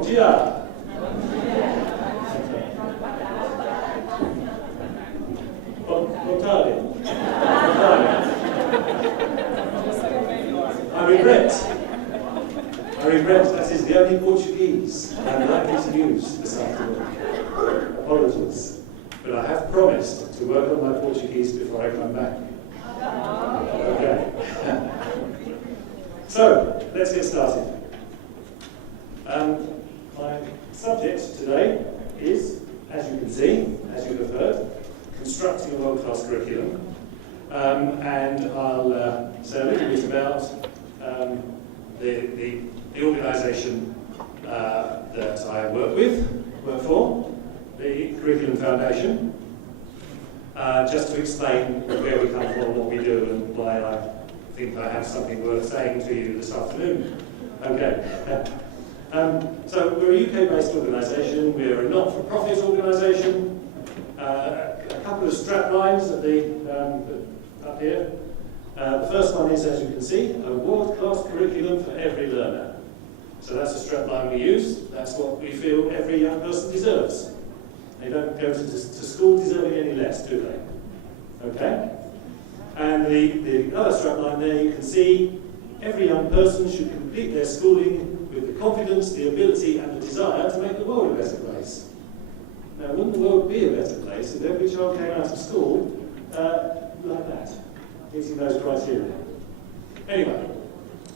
Bom dia. Boa tarde. I regret that is the only Portuguese I'm likely to use this afternoon. Apologies. But I have promised to work on my Portuguese before I come back. Okay. So, let's get started. My subject today is, as you can see, as you have heard, constructing a world-class curriculum. And I'll say a little bit about the organisation that I work for, the Curriculum Foundation, just to explain where we come from, what we do, and why I think I have something worth saying to you this afternoon. Okay. So we're a UK-based organisation. We're a not-for-profit organisation. A couple of strap lines at up here. The first one is, as you can see, a world-class curriculum for every learner. So that's the strap line we use. That's what we feel every young person deserves. They don't go to school deserving any less, do they? Okay? And the other strap line there, you can see every young person should complete their schooling with the confidence, the ability, and the desire to make the world a better place. Now, wouldn't the world be a better place if every child came out of school like that, meeting those criteria? Anyway,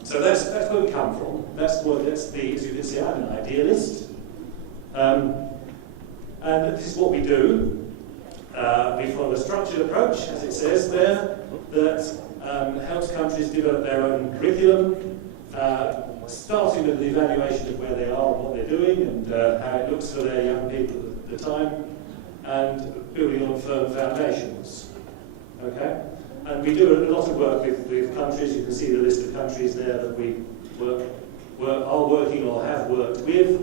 so that's where we come from. That's the, as you can see, I'm an idealist. And this is what we do. We follow a structured approach, as it says there, that helps countries develop their own curriculum, starting with the evaluation of where they are and what they're doing and how it looks for their young people at the time, and building on firm foundations. Okay? And we do a lot of work with countries. You can see the list of countries there that we are working or have worked with,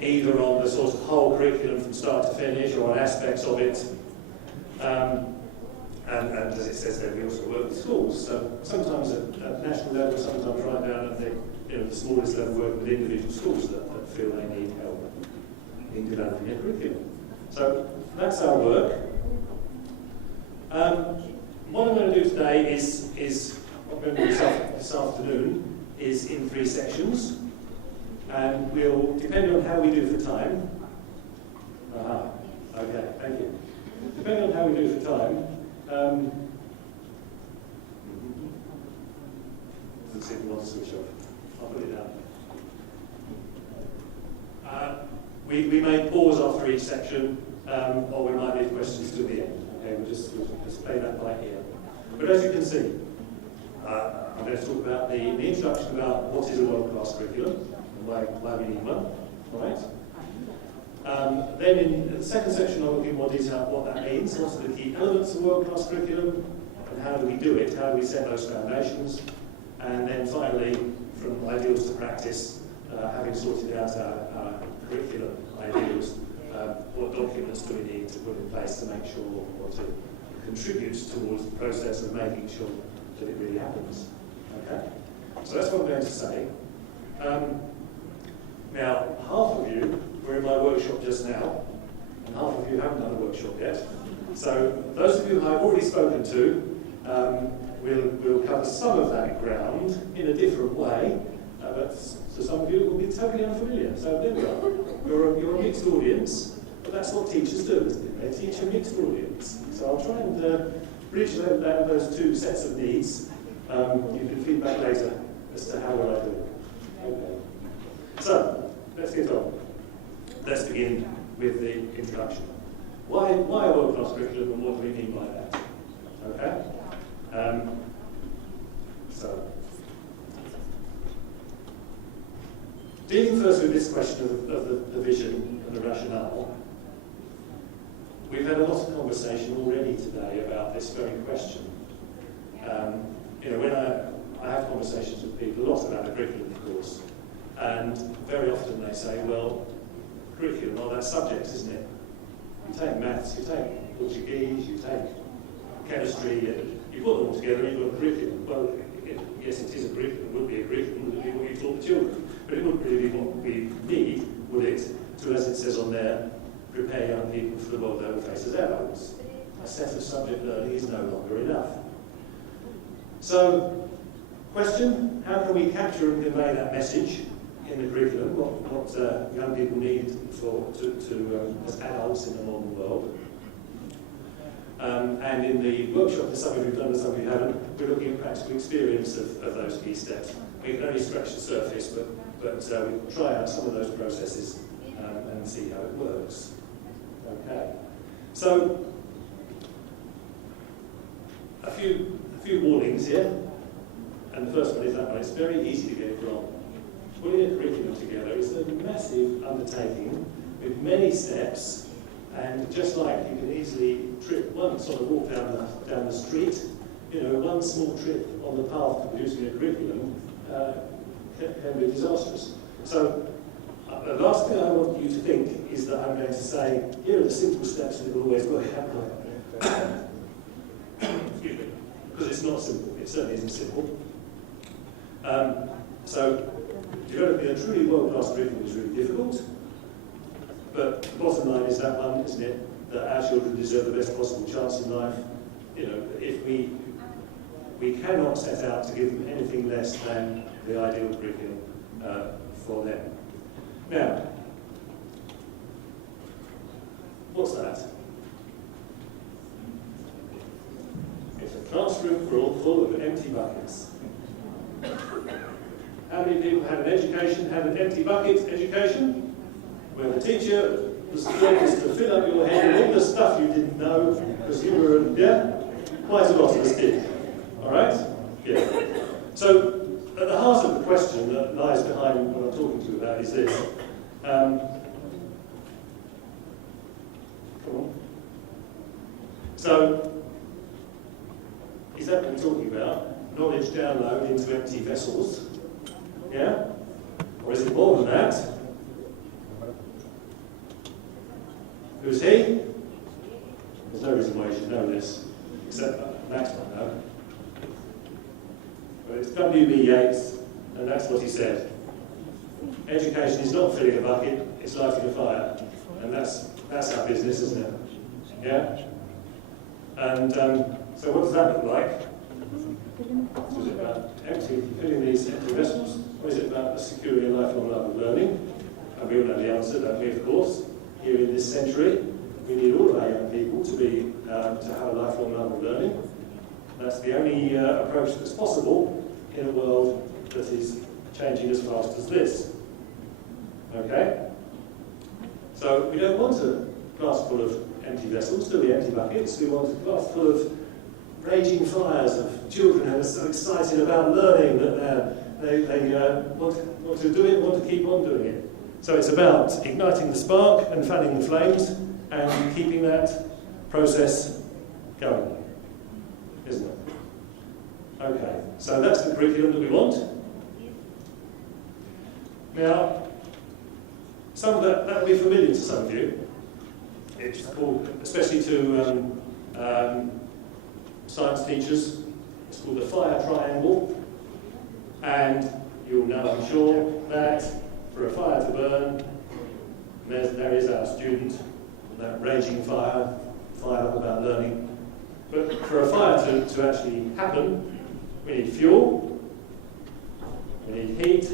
either on the sort of whole curriculum from start to finish or on aspects of it. And as it says there, we also work with schools. So sometimes at national level, sometimes right down at the smallest level, working with individual schools that feel they need help in developing a curriculum. So that's our work. What I'm going to do today is what I'm going to do this afternoon is in 3 sections, and we'll, depending on how we do for time. Okay, thank you. Depending on how we do for time. Let's see if we want to switch off. I'll put it down. We may pause after each section, or we might leave questions to the end. Okay, we'll just play that by ear. But as you can see, I'm going to talk about the introduction about what is a world-class curriculum and why we need one. All right? Then in the second section, I'll look in more detail at what that means, what are the key elements of a world-class curriculum, and how do we do it, how do we set those foundations, and then finally, from ideals to practice, having sorted out our curriculum ideals, what documents do we need to put in place to make sure or to contribute towards the process of making sure that it really happens. Okay? So that's what I'm going to say. Now, half of you were in my workshop just now, and half of you haven't done the workshop yet. So those of you who I've already spoken to, we'll cover some of that ground in a different way, but so some of you will be totally unfamiliar. So there we are. You're a mixed audience, but that's what teachers do, isn't it? They teach a mixed audience. So I'll try and bridge those 2 sets of needs. You can feedback later as to how well I do. Okay. So, let's get on. Let's begin with the introduction. Why a world-class curriculum, and what do we mean by that? Okay? So, dealing first with this question of the vision and the rationale, we've had a lot of conversation already today about this very question. When I have conversations with people, a lot about the curriculum, of course, and very often they say, well, curriculum, well, that's subjects, isn't it? You take maths, you take Portuguese, you take chemistry, you put them all together and you've got a curriculum. Well, yes, it is a curriculum, it would be a curriculum, it would be what you taught the children. But it wouldn't really be what we need, would it, to, as it says on there, prepare young people for the world they will face as adults. A set of subject learning is no longer enough. So, question, how can we capture and convey that message in the curriculum, what young people need as adults in the modern world? And in the workshop, for some of you have done and some of you haven't, we're looking at practical experience of those key steps. We can only scratch the surface, but we'll try out some of those processes and see how it works. Okay. So, a few warnings here. And the first one is that one. It's very easy to get it wrong. Putting a curriculum together is a massive undertaking with many steps, and just like you can easily trip once on a walk down the street, one small trip on the path to producing a curriculum can be disastrous. So the last thing I want you to think is that I'm going to say, here are the simple steps and it will always work out. Excuse me. Because it's not simple. It certainly isn't simple. So developing a truly world-class curriculum is really difficult. But the bottom line is that one, isn't it? That our children deserve the best possible chance in life. If we cannot set out to give them anything less than the ideal curriculum for them. Now, what's that? It's a classroom full of empty buckets. How many people had an empty bucket education? Where the teacher was supposed to fill up your head with all the stuff you didn't know, because you were, quite a lot of us did. Alright? Yeah. So, at the heart of the question that lies behind what I'm talking to you about is this. Come on. So, is that what we're talking about? Knowledge download into empty vessels? Yeah? Or is it more than that? Who's he? There's no reason why you should know this, except Max might know. But it's W.B. Yeats, and that's what he said. Education is not filling a bucket, it's lighting a fire. And that's our business, isn't it? Yeah? And so what does that look like? Is it about filling these empty vessels? Or is it about securing a lifelong love of learning? And we all know the answer, don't we, of course? Here in this century, we need all of our young people to have a lifelong love of learning. That's the only approach that's possible in a world that is changing as fast as this. Okay? So we don't want a class full of empty vessels, still the empty buckets. We want a class full of raging fires of children who are so excited about learning that they want to do it, want to keep on doing it. So it's about igniting the spark and fanning the flames and keeping that process going, isn't it? Okay, so that's the curriculum that we want. Now, some of that will be familiar to some of you. It's called, especially to science teachers, it's called the fire triangle. And you'll know, I'm sure, that for a fire to burn, there is our student, that raging fire, fired up about learning. But for a fire to actually happen, we need fuel, we need heat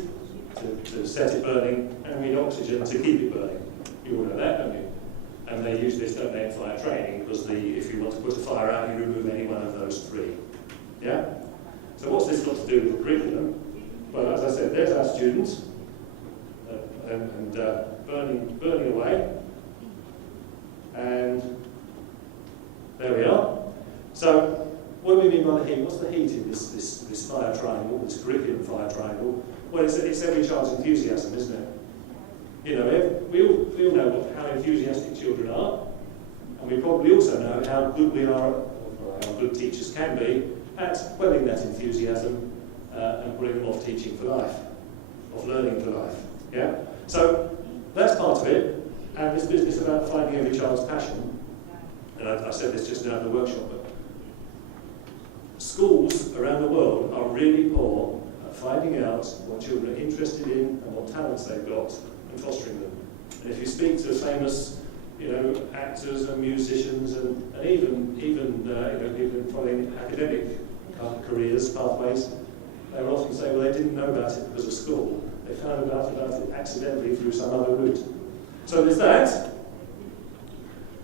to set it burning, and we need oxygen to keep it burning. You all know that, don't you? And they use this, don't they, in fire training, because if you want to put a fire out, you remove any one of those three. Yeah? So what's this got to do with the curriculum? Well, as I said, there's our students, and burning away. And there we are. So, what do we mean by the heat? What's the heat in this fire triangle, this curriculum fire triangle? Well, it's every child's enthusiasm, isn't it? We all know how enthusiastic children are, and we probably also know how good we are, or how good teachers can be, at quelling that enthusiasm and putting them off teaching for life, off learning for life. Yeah? So that's part of it, and this business about finding every child's passion, and I said this just now in the workshop, but schools around the world are really poor at finding out what children are interested in and what talents they've got and fostering them. And if you speak to famous, actors and musicians and even people following academic careers, pathways, they will often say, well, they didn't know about it because of school. They found out about it accidentally through some other route. So there's that.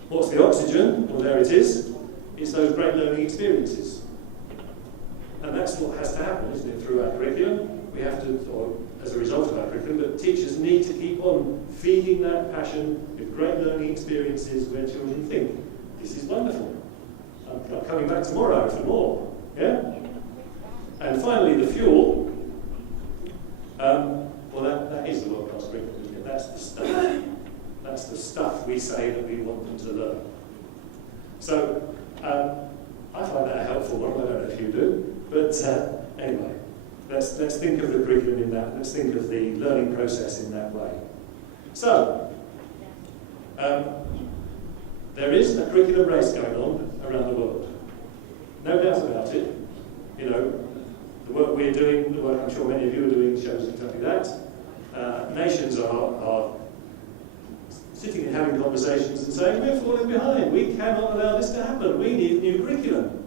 What's the oxygen? Well, there it is. It's those great learning experiences. And that's what has to happen, isn't it, through our curriculum. We have to, or as a result of our curriculum, but teachers need to keep on feeding that passion with great learning experiences where children think, this is wonderful. I'm coming back tomorrow for more. Yeah? And finally, the fuel. Well, that is the world-class curriculum, isn't it? That's the stuff. That's the stuff we say that we want them to learn. So, I find that a helpful one. I don't know if you do. But anyway, let's think of the curriculum in that. Let's think of the learning process in that way. So, there is a curriculum race going on around the world. No doubt about it. The work we're doing, the work I'm sure many of you are doing, shows exactly that. Nations are sitting and having conversations and saying, we're falling behind. We cannot allow this to happen. We need a new curriculum.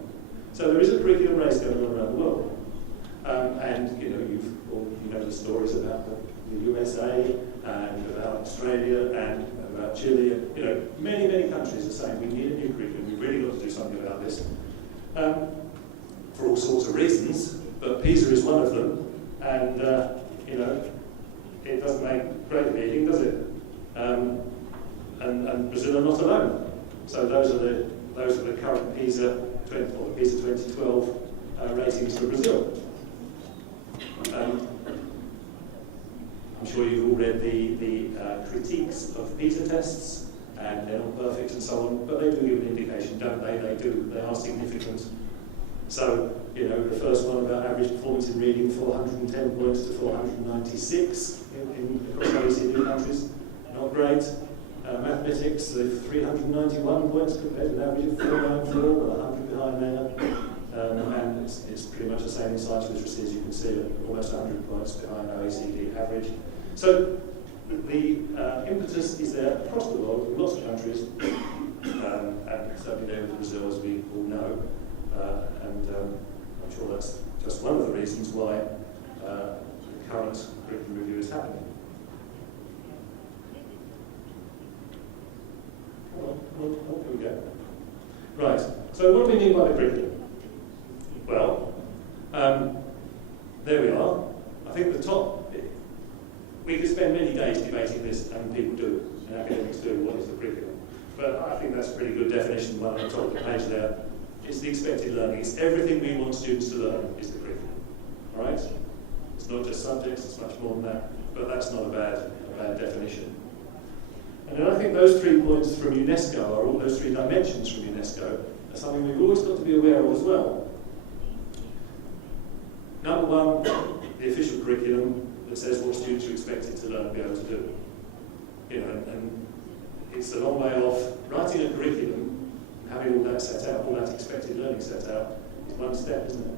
So there is a curriculum race going on around the world. And you know the stories about the USA and about Australia and about Chile. Many, many countries are saying we need a new curriculum. We've really got to do something about this. For all sorts of reasons, but PISA is one of them. And, it doesn't make great reading, does it? And Brazil are not alone. So those are the current PISA 2012 ratings for Brazil. I'm sure you've all read the critiques of PISA tests, and they're not perfect and so on, but they do give an indication, don't they? They do. They are significant. So, the first one about average performance in reading, 410 points to 496 across OECD countries. Not great. Mathematics, 391 points compared to an average of 494, well, 100 behind there. And it's pretty much the same in science literacy, as you can see, almost 100 points behind OECD average. So the impetus is there across the world, in lots of countries, and certainly there with Brazil, as we all know. I'm sure that's just one of the reasons why the current curriculum review is happening. Here we go. Right, so what do we mean by the curriculum? Well, there we are. I think the top, we could spend many days debating this, and people do, and academics do, what is the curriculum. But I think that's a pretty good definition, one on the top of the page there. It's the expected learning. It's everything we want students to learn is the curriculum. All right? It's not just subjects, it's much more than that, but that's not a bad definition. And then I think those 3 points from UNESCO, or all those 3 dimensions from UNESCO, are something we've always got to be aware of as well. Number one, the official curriculum that says what students are expected to learn and be able to do. And it's a long way off. Writing a curriculum, having all that set out, all that expected learning set out, is one step, isn't it?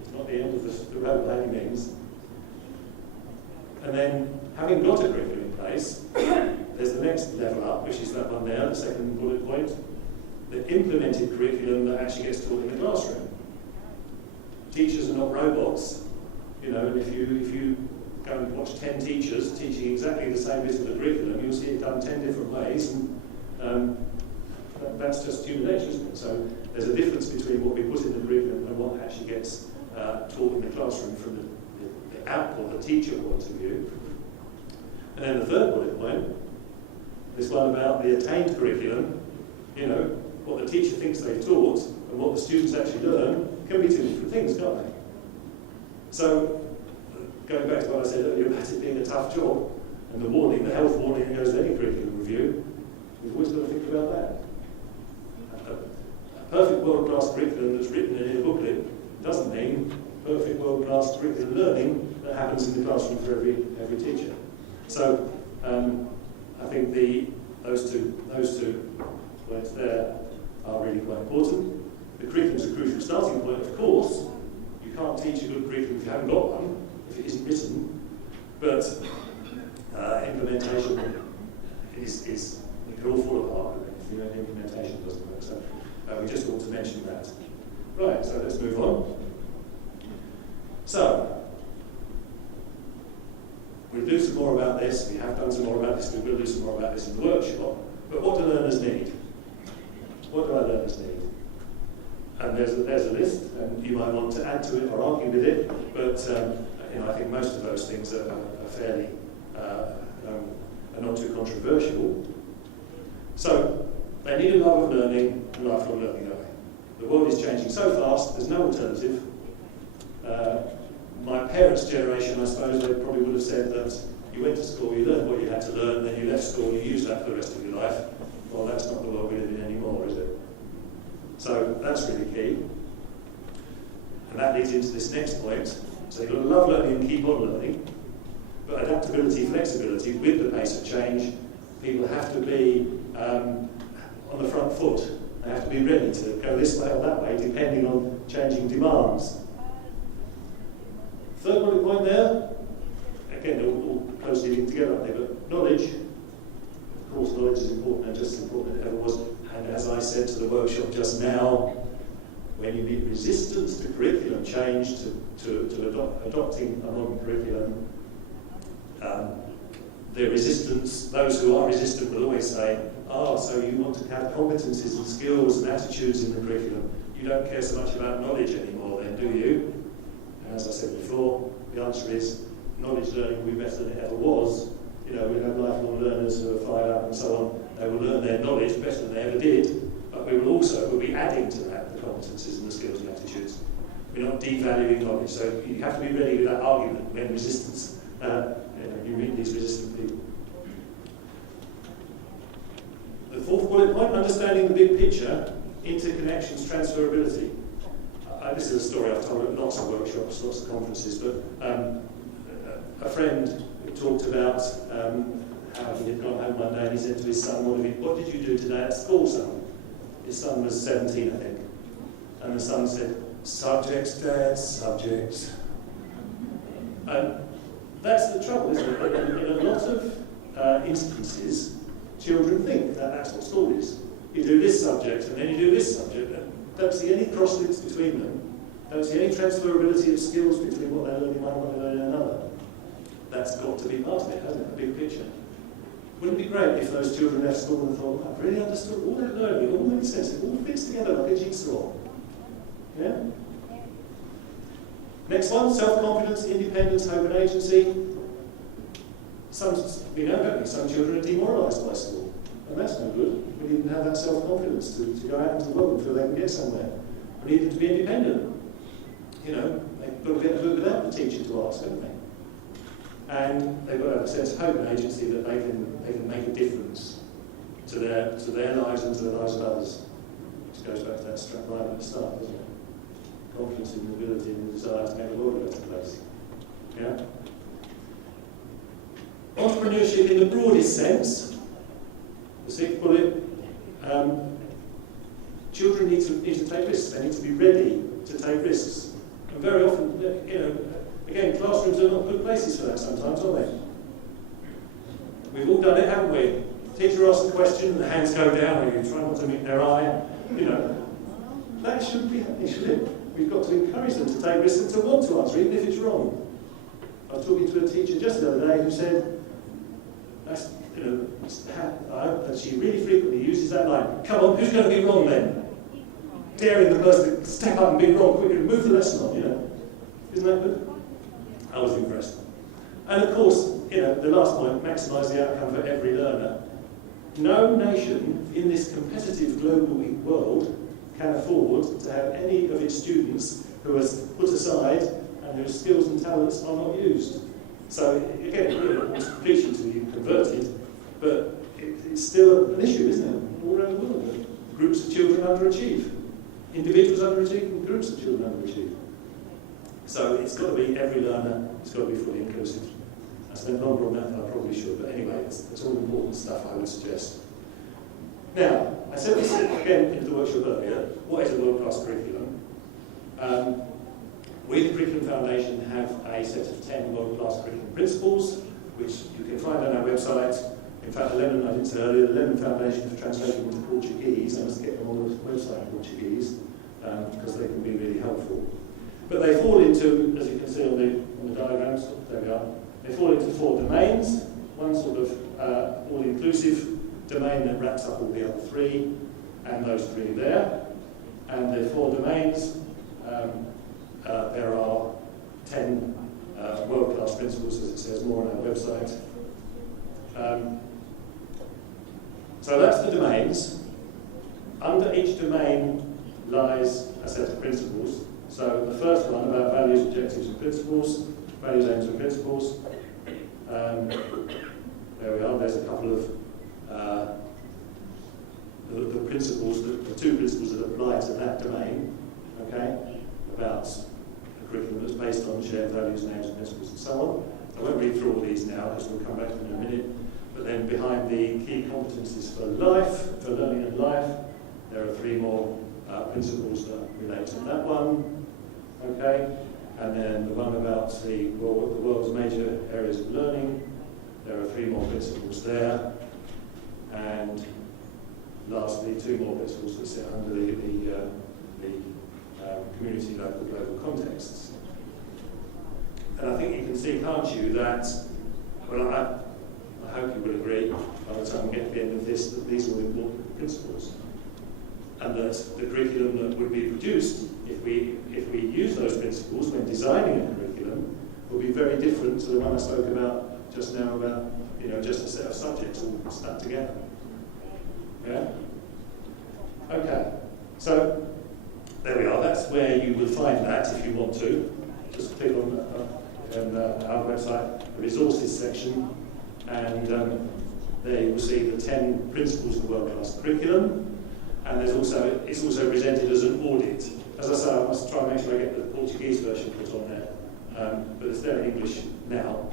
It's not the end of the road by any means. And then, having got a curriculum in place, there's the next level up, which is that one there, the second bullet point, the implemented curriculum that actually gets taught in the classroom. Teachers are not robots, and if you go and watch 10 teachers teaching exactly the same bit of the curriculum, you'll see it done 10 different ways, and that's just human nature, isn't it? So there's a difference between what we put in the curriculum and what actually gets taught in the classroom from the output, the teacher point of view. And then the third bullet point, this one about the attained curriculum, what the teacher thinks they've taught and what the students actually learn can be 2 different things, can't they? So, going back to what I said earlier about it being a tough job, and the warning, the health warning that goes with any curriculum review, we've always got to think about that. A perfect world-class curriculum that's written in a booklet doesn't mean perfect world-class curriculum learning that happens in the classroom for every teacher. So, I think those two points there are really quite important. The curriculum is a crucial starting point, of course. You You can't teach a good curriculum if you haven't got one, if it isn't written. But implementation is it can all fall apart if the implementation doesn't work. So we just ought to mention that. Right, so let's move on. So, we'll do some more about this. We have done some more about this. We will do some more about this in the workshop. But what do learners need? What do our learners need? And there's a list, and you might want to add to it or argue with it. But I think most of those things are fairly are not too controversial. So they need a love of learning and lifelong learning, don't they? The world is changing so fast. There's no alternative. My parents' generation, I suppose, they probably would have said that you went to school, you learned what you had to learn, then you left school, you used that for the rest of your life. Well, that's not the world we live in anymore, is it? So that's really key. And that leads into this next point. So you've got to love learning and keep on learning, but adaptability, flexibility with the pace of change. People have to be on the front foot. They have to be ready to go this way or that way, depending on changing demands. Third bullet point there, again, they're all closely linked together, aren't they? But knowledge, of course, knowledge is important and just as important as it ever was. And as I said to the workshop just now, when you meet resistance to curriculum change, to adopting a modern curriculum, the resistance, those who are resistant will always say, so you want to have competencies and skills and attitudes in the curriculum. You don't care so much about knowledge anymore then, do you? As I said before, the answer is knowledge learning will be better than it ever was. We have lifelong learners who are fired up and so on. They will learn their knowledge better than they ever did, but we'll be adding to that the competencies and the skills and attitudes. We're not devaluing knowledge, so you have to be ready with that argument when resistance, you meet these resistant people. The fourth bullet point, understanding the big picture, interconnections, transferability. This is a story I've told at lots of workshops, lots of conferences, but a friend talked about how he had gone home one day and he said to his son, what did you do today at school, son? His son was 17, I think. And the son said, subjects, Dad, subjects. And that's the trouble, isn't it? In a lot of instances, children think that that's what school is. You do this subject and then you do this subject. Don't see any cross-links between them. Don't see any transferability of skills between what they learn in one and what they learn in another. That's got to be part of it, hasn't it? A big picture. Wouldn't it be great if those children left school and thought, I've really understood all that learning, it all makes sense, it all fits together like a jigsaw. Yeah? Next one, self-confidence, independence, hope and agency. We know, don't we? Some children are demoralised by school, and that's no good. We need them to have that self-confidence to go out into the world and feel they can get somewhere. We need them to be independent. They've got to be able to do it without the teacher to ask, haven't they? And they've got to have a sense of hope and agency that they can make a difference to their lives and to the lives of others. Which goes back to that strap line at the start, doesn't it? Confidence in the ability and the desire to make the world a better place. Yeah? Entrepreneurship in the broadest sense, the sixth bullet, children need to take risks. They need to be ready to take risks. And very often, again, classrooms are not good places for that sometimes, are they? We've all done it, haven't we? Teacher asks a question and the hands go down and you try not to meet their eye. That shouldn't be happening, should it? We've got to encourage them to take risks and to want to answer, even if it's wrong. I was talking to a teacher just the other day who said, and she really frequently uses that line, come on, who's going to be wrong then? Daring the person to step up and be wrong quickly and move the lesson on, Isn't that good? I was impressed. And of course, the last point, maximise the outcome for every learner. No nation in this competitive global world can afford to have any of its students who are put aside and whose skills and talents are not used. So again, it's preaching to be converted, but it's still an issue, isn't it? All around the world, groups of children underachieve. Individuals underachieve and groups of children underachieve. So it's got to be every learner, it's got to be fully inclusive. I spent longer on that than I probably should, but anyway, it's all important stuff I would suggest. Now, I said this again in the workshop earlier, what is a world-class curriculum? We, the Curriculum Foundation, have a set of 10 world-class curriculum principles, which you can find on our website. In fact, 11, I didn't say earlier, the 11 Foundation for translation into Portuguese. I must get them on the website in Portuguese, because they can be really helpful. But they fall into, as you can see on the diagrams, there we are, they fall into 4 domains. One sort of all-inclusive domain that wraps up all the other 3, and those 3 there. And the 4 domains, there are 10 world-class principles, as it says more on our website. So that's the domains. Under each domain lies a set of principles. So the first one about values, objectives and principles, values, aims and principles. There we are, there's a couple of the principles, the 2 principles that apply to that domain, okay, about a curriculum that's based on shared values, aims and principles and so on. I won't read through all these now, because we'll come back to them in a minute. But then behind the key competencies for life, for learning and life, there are 3 more principles that relate to that one, okay? And then the one about the world's major areas of learning, there are 3 more principles there. And lastly, 2 more principles that sit under the community, local, global contexts. And I think you can see, can't you, that, well, I hope you will agree by the time we get to the end of this that these are all important principles, and that the curriculum that would be produced if we use those principles when designing a curriculum will be very different to the one I spoke about just now about, you know, just a set of subjects all stuck together. Yeah? Okay, so there we are. That's where you will find that if you want to. Just click on our website, the resources section, and there you will see the 10 principles of the world-class curriculum. And it's also presented as an audit. As I say, I must try and make sure I get the Portuguese version put on there, but it's there in English now.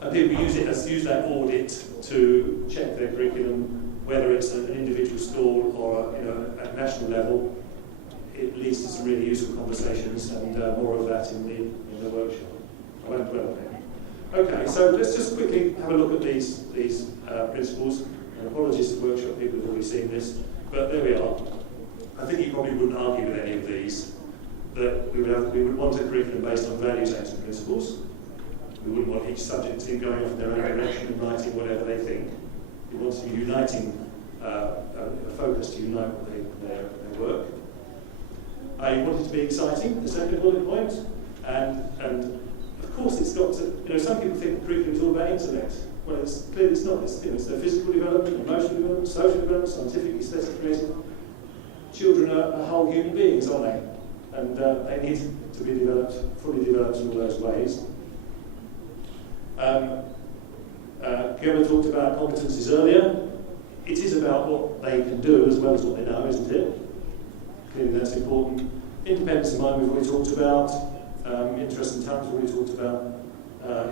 And people use that audit to check their curriculum, whether it's an individual school or at national level. It leads to some really useful conversations, and more of that in the workshop. I won't dwell on it. Okay, so let's just quickly have a look at these principles. And apologies to workshop people who've already seen this, but there we are. I think you probably wouldn't argue with any of these, that we would want a curriculum based on values, aims and principles. We wouldn't want each subject team going off in their own direction and writing whatever they think. We want to be uniting, a focus to unite their work. You want it to be exciting, the second bullet point, and of course it's got to, some people think the curriculum is all about intellect. Well, it's clearly it's not. It's their physical development, emotional development, social development, scientific, aesthetic, creative. Children are whole human beings, aren't they? And they need to be developed, fully developed in all those ways. Gemma talked about competencies earlier. It is about what they can do as well as what they know, isn't it? Clearly that's important. Independence of mind we've already talked about. Interest and talent we've already talked about.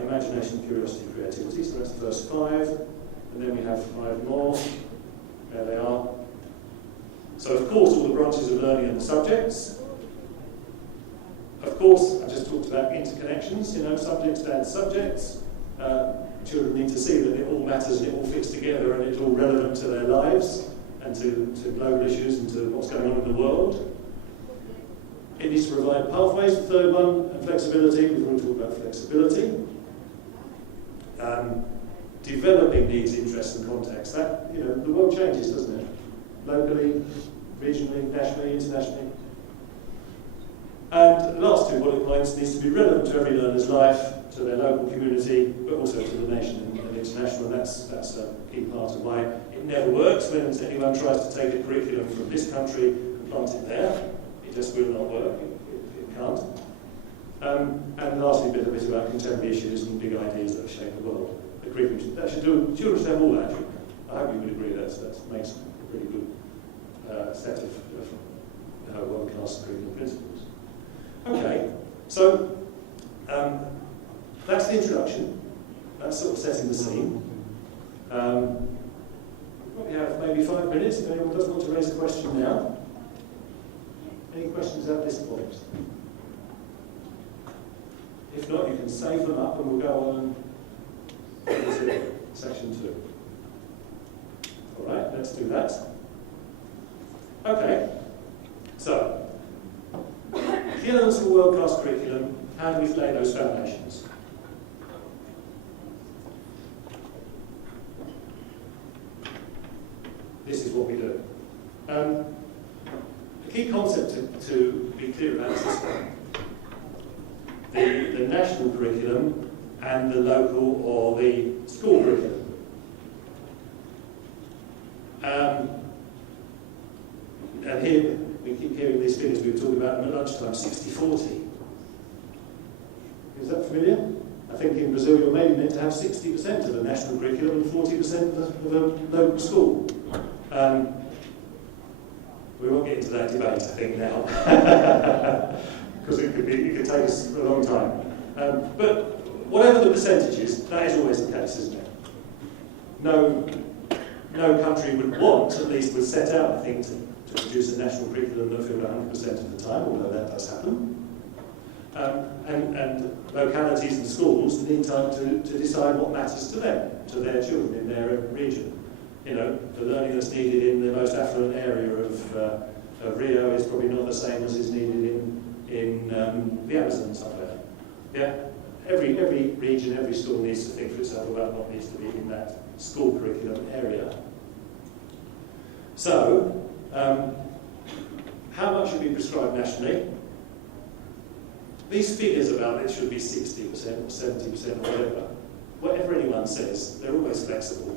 Imagination, curiosity, and creativity. So that's the first 5. And then we have 5 more. There they are. So of course all the branches of learning and the subjects. Of course, I just talked about interconnections, subjects and subjects. Children need to see that it all matters and it all fits together and it's all relevant to their lives and to global issues and to what's going on in the world. It needs to provide pathways, the third one, and flexibility. We've already talked about flexibility. Developing needs, interests and contexts. That, the world changes, doesn't it? Locally, regionally, nationally, internationally. And the last 2 bullet points needs to be relevant to every learner's life, to their local community, but also to the nation and international. And that's a key part of why it never works when anyone tries to take a curriculum from this country and plant it there. It just will not work. It can't. And lastly, a bit about contemporary issues and big ideas that shape the world. The curriculum children should have all that. I hope you would agree that makes a pretty good set of world-class curriculum principles. Okay, so that's the introduction. That's sort of setting the scene. We probably have maybe 5 minutes if anyone does want to raise a question now. Any questions at this point? If not, you can save them up and we'll go on into section 2. All right, let's do that. Okay, so, key elements of a world-class curriculum, how do we lay those foundations? This is what we do. The key concept to be clear about is this one. The national curriculum and the local or the school curriculum. And here, we keep hearing these figures we were talking about at lunchtime, 60-40. Is that familiar? I think in Brazil you're maybe meant to have 60% of the national curriculum and 40% of a local school. We won't get into that debate, I think, now, because it could take us a long time. But whatever the percentage is, that is always the case, isn't it? No country would want, at least would set out, I think, to produce a national curriculum that filled 100% of the time, although that does happen. And localities and schools need time to decide what matters to them, to their children in their region. You know, the learning that's needed in the most affluent area of Rio is probably not the same as is needed in the Amazon somewhere. Yeah, every region, every school needs to think for itself about what needs to be in that school curriculum area. So, how much should be prescribed nationally? These figures about it should be 60% or 70% or whatever. Whatever anyone says, they're always flexible.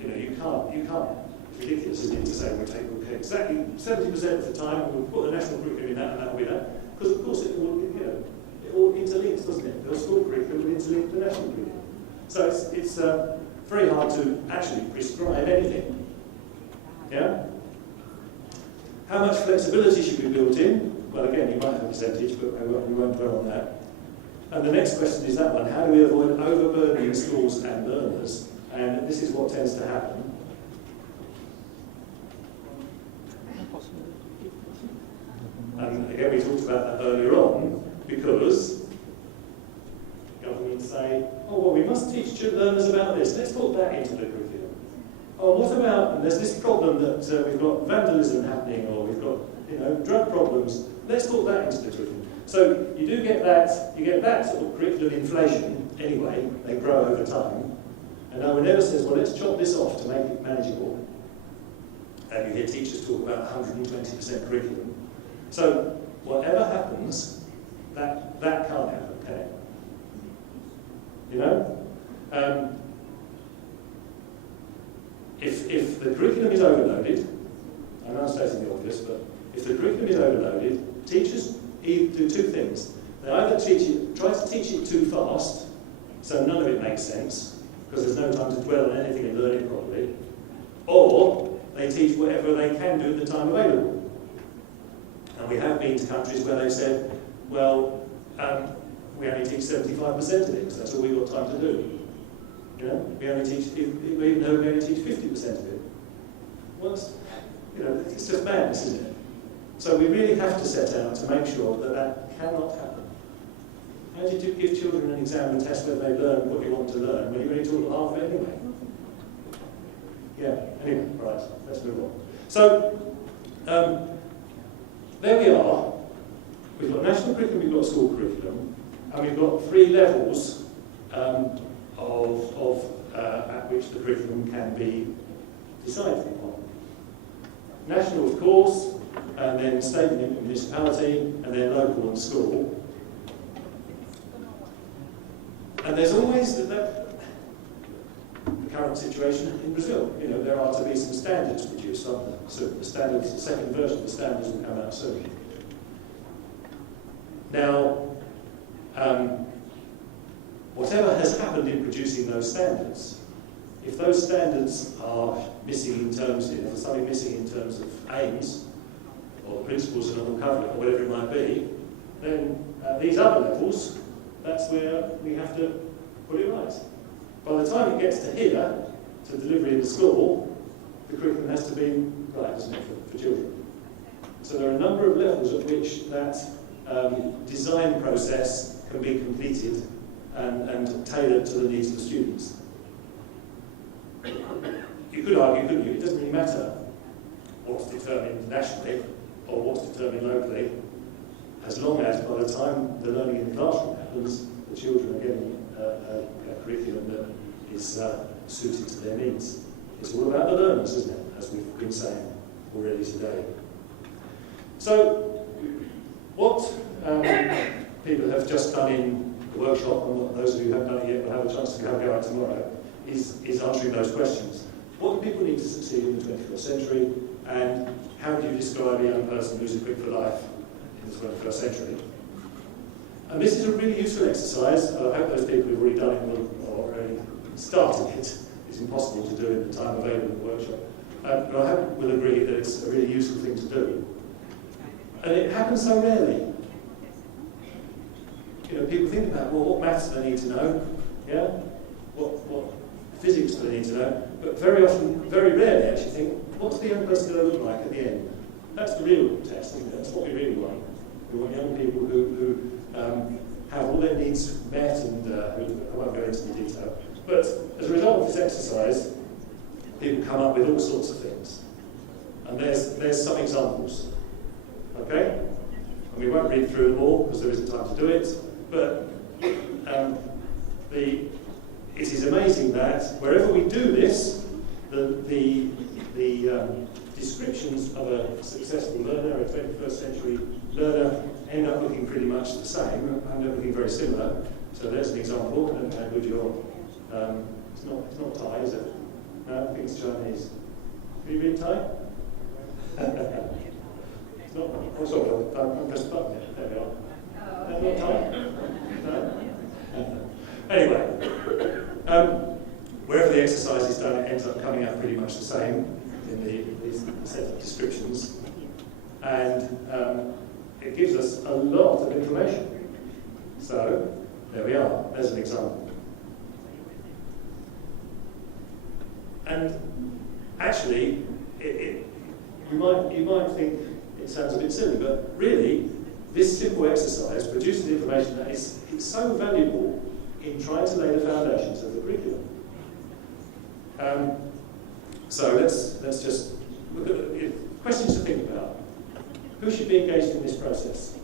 You know, you can't. It's ridiculous, isn't it, to say we'll take exactly 70% of the time and we'll put the national curriculum in that and that'll be that. Because of course it all interlinks, doesn't it? The school curriculum will interlink the national curriculum. So it's very hard to actually prescribe anything. Yeah? How much flexibility should be built in? Well, again, you might have a percentage, but we won't dwell on that. And the next question is that one: how do we avoid overburdening schools and learners? And this is what tends to happen. And again, we talked about that earlier on, because governments say, oh, well, we must teach learners about this. Let's put that into the curriculum. Oh, what about, and there's this problem that we've got vandalism happening, or we've got, drug problems. Let's put that into the curriculum. So you do get that, you get that sort of curriculum inflation anyway. They grow over time. And no one ever says, well, let's chop this off to make it manageable. And you hear teachers talk about 120% curriculum. So whatever happens, that can't happen, can it? You know? If the curriculum is overloaded, I know I'm stating the obvious, but if the curriculum is overloaded, teachers do two things. They either try to teach it too fast, so none of it makes sense, because there's no time to dwell on anything and learn it properly, or they teach whatever they can do at the time available. And we have been to countries where they've said, well, we only teach 75% of it, because that's all we've got time to do. We only teach, even though we only teach 50% of it. Well, it's just madness, isn't it? So we really have to set out to make sure that cannot happen. How do you give children an exam and test whether they learn what you want to learn when you only taught half of it anyway? Yeah, anyway, right, let's move on. So, there we are. We've got national curriculum, we've got school curriculum, and we've got 3 levels at which the curriculum can be decided upon. National, of course, and then state and municipality, and then local and school. And there's always the current situation in Brazil. There are to be some standards produced, aren't there? So the standards, the second version of the standards will come out soon. Now, whatever has happened in producing those standards, if those standards are missing in terms, if there's something missing in terms of aims, or principles and all covenant, or whatever it might be, then at these other levels, that's where we have to put it right. By the time it gets to here, to delivery in the school, the curriculum has to be right, doesn't it, for children. So there are a number of levels at which that design process can be completed and tailored to the needs of the students. You could argue, couldn't you, it doesn't really matter what's determined nationally or what's determined locally, as long as by the time the learning in the classroom happens, the children are getting a curriculum that is suited to their needs. It's all about the learners, isn't it, as we've been saying already today. So, what people have just done in the workshop, and what those of you who haven't done it yet will have a chance to go out tomorrow, is answering those questions. What do people need to succeed in the 21st century, and how do you describe a young person who's equipped for life in the 21st century? And this is a really useful exercise. I hope those people who've already done it or already started it. It's impossible to do in the time available in the workshop. But I hope we'll agree that it's a really useful thing to do. And it happens so rarely. You know, people think about, well, what maths do they need to know? Yeah? What physics do they need to know? But very often, very rarely actually think, what's the young person going to look like at the end? That's the real test, isn't it? That's what we really want. We want young people who have all their needs met, and I won't go into the detail. But as a result of this exercise, people come up with all sorts of things. And there's some examples. Okay? And we won't read through them all because there isn't time to do it. But it is amazing that wherever we do this, the descriptions of a successful learner, a 21st century learner, end up looking pretty much the same, end up looking very similar. So there's an example. I don't know who you're. It's not Thai, is it? No, I think it's Chinese. Can you read Thai? It's not. Oh, sorry, I pressed the button there. There we are. No, not Thai. No. Anyway, wherever the exercise is done, it ends up coming out pretty much the same in these set of descriptions, and it gives us a lot of information. So there we are. There's an example. And actually, you might think it sounds a bit silly, but really, this simple exercise produces information that is so valuable in trying to lay the foundations of the curriculum. So let's just look at questions to think about. Who should be engaged in this process?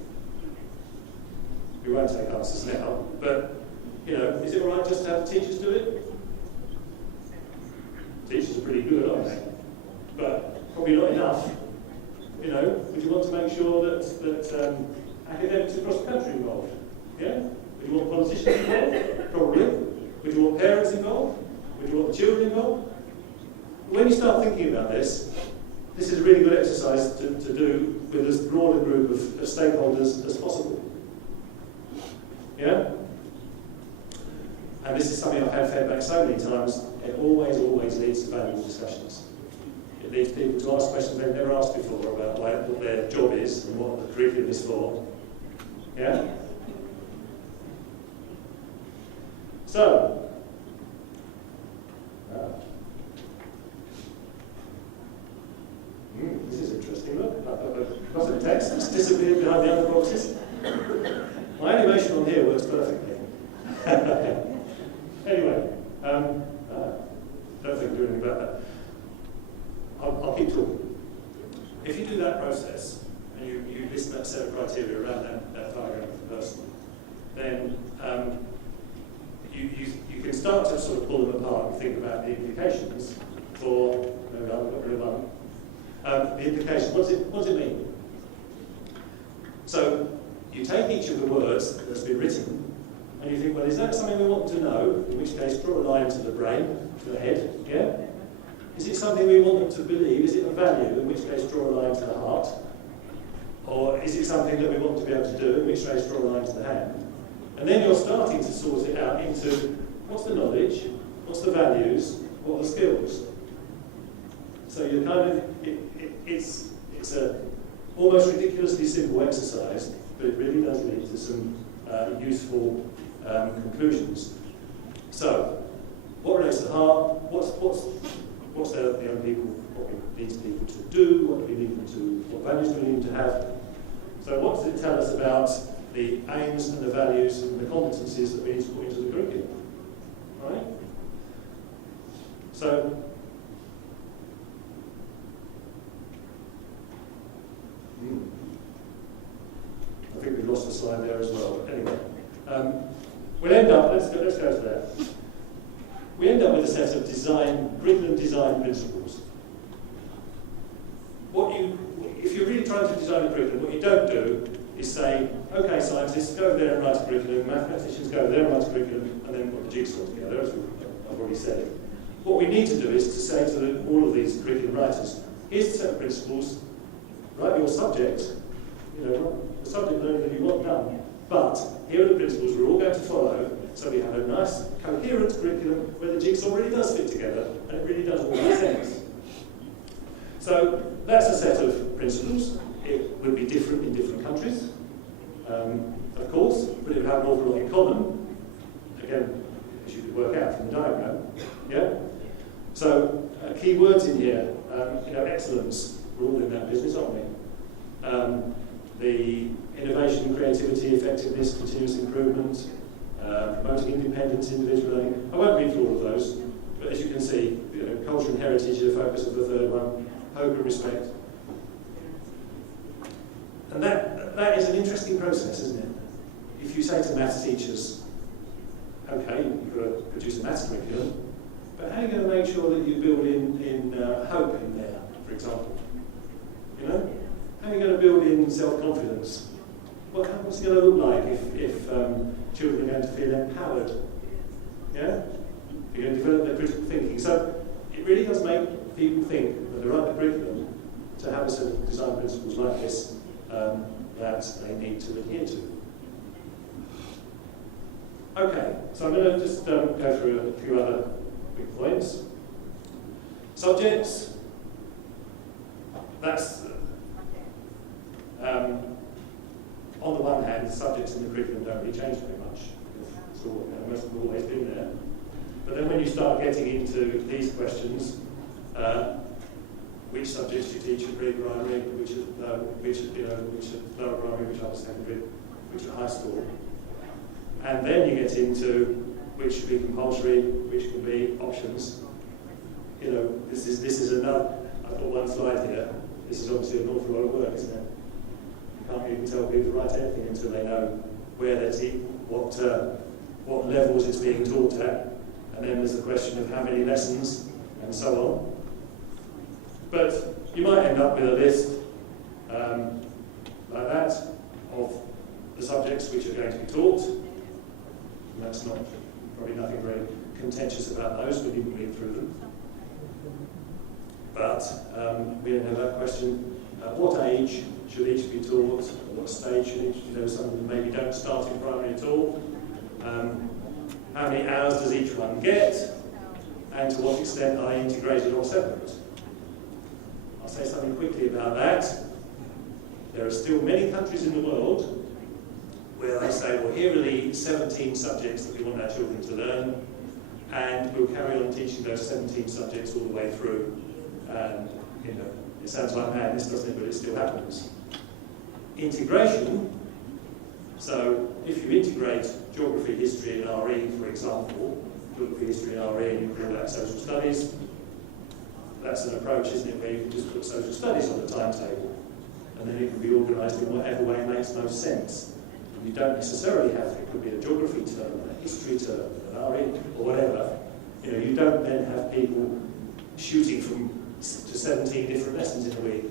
We won't take answers now, but is it all right just to have the teachers do it? Teachers are pretty good, aren't they? But probably not enough. Would you want to make sure that academics across the country are involved? Yeah? Would you want politicians involved? Probably. Would you want parents involved? Would you want the children involved? When you start thinking about this is a really good exercise to do with as broad a group of stakeholders as possible. Yeah? And this is something I've had fed back so many times. It always leads to valuable discussions. It leads people to ask questions they've never asked before about what their job is and what the curriculum is for. Yeah? So, this is interesting. Look, I've got a lot of text that's disappeared behind the other boxes. My animation on here works perfectly. Anyway, don't think I'll do anything about that. I'll keep talking. If you do that process, and you list that set of criteria around that diagram of the person, then you can start to sort of pull them apart and think about the implications for, maybe I've got rid of one. The implications, what does it mean? So, you take each of the words that's been written, and you think, well, is that something we want to know? In which case, draw a line to the brain, to the head, yeah? Is it something we want them to believe? Is it a value? In which case, draw a line to the heart. Or is it something that we want to be able to do? In which case, draw a line to the hand. And then you're starting to sort it out into what's the knowledge, what's the values, what are the skills. So you're kind of, it's a almost ridiculously simple exercise, but it really does lead to some useful conclusions. So, what relates to the heart? What's the young people? What we need people to do? What values do we need them to have? So, what does it tell us about the aims and the values and the competencies that we need to put into the curriculum. Right? So, I think we lost the slide there as well. But anyway, we'll end up, let's go to that. We end up with a set of curriculum design principles. If you're really trying to design a curriculum, what you don't do is say, okay, scientists, go over there and write a curriculum, mathematicians go over there and write a curriculum, and then put the jigsaw together, as I've already said. What we need to do is to say to all of these curriculum writers, here's the set of principles, write your subject, the subject learning that you want done, but here are the principles we're all going to follow, so we have a nice, coherent curriculum where the jigsaw really does fit together, and it really does all make sense. So that's a set of principles. It would be different in different countries, of course, but it would have an awful lot in common. Again, as you could work out from the diagram. Yeah. So key words in here. Excellence. We're all in that business, aren't we? The innovation, creativity, effectiveness, continuous improvement, promoting independence, individual learning. I won't read through all of those, but as you can see, culture and heritage is the focus of the third one. Hope and respect. And that is an interesting process, isn't it? If you say to maths teachers, okay, you've got to produce a maths curriculum, but how are you going to make sure that you build in hope in there, for example? How are you going to build in self-confidence? What's it going to look like if children are going to feel empowered? Yeah? You're going to develop their critical thinking. So it really does make people think when they write the curriculum to have a set of design principles like this that they need to adhere to. Okay, so I'm going to just go through a few other quick points. Subjects. That's on the one hand, the subjects in the curriculum don't really change very much. It's all, most have always been there. But then when you start getting into these questions, which subjects you teach at pre-primary, which at lower primary, which upper secondary, which at high school, and then you get into which should be compulsory, which can be options. This is another. I've got one slide here. This is obviously an awful lot of work, isn't it? You can't even tell people to write anything until they know where they're teaching, what levels it's being taught at, and then there's the question of how many lessons and so on. But you might end up with a list like that of the subjects which are going to be taught. And that's probably nothing very contentious about those, we didn't read through them. But we then have that question, what age should each be taught? At what stage should each, some of them maybe don't start in primary at all. How many hours does each one get? And to what extent are they integrated or separate? I'll say something quickly about that. There are still many countries in the world where they say, well, here are the 17 subjects that we want our children to learn, and we'll carry on teaching those 17 subjects all the way through. And, it sounds like madness, doesn't it? But it still happens. Integration. So, if you integrate geography, history, and RE, for example, geography, history, and RE, and you call that social studies, that's an approach, isn't it, where you can just put social studies on the timetable, and then it can be organised in whatever way makes most sense. And you don't necessarily have, it could be a geography term, a history term, an RE, or whatever. You don't then have people shooting to 17 different lessons in a week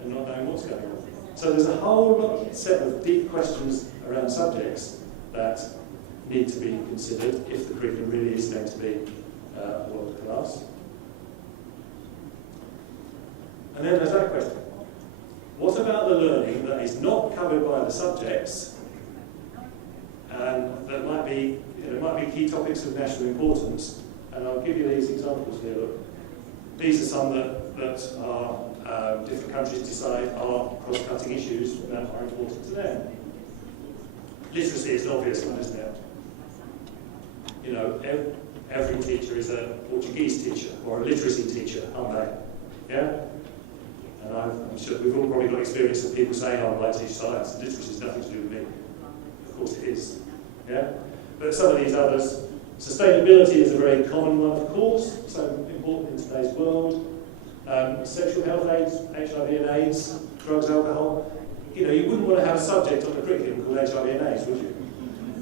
and not knowing what's going on. So there's a whole set of deep questions around subjects that need to be considered if the curriculum really is going to be world class. And then there's that question. What about the learning that is not covered by the subjects and that might be key topics of national importance? And I'll give you these examples here. Look. These are some that are different countries decide are cross-cutting issues that are important to them. Literacy is an obvious one, isn't it? Every teacher is a Portuguese teacher or a literacy teacher, aren't they? Yeah? And I'm sure we've all probably got experience of people saying, oh, well, I teach science, literacy has nothing to do with me. course it is. Yeah? But some of these others, sustainability is a very common one, of course, so important in today's world. Sexual health, AIDS, HIV and AIDS, drugs, alcohol. You know, you wouldn't want to have a subject on the curriculum called HIV and AIDS, would you?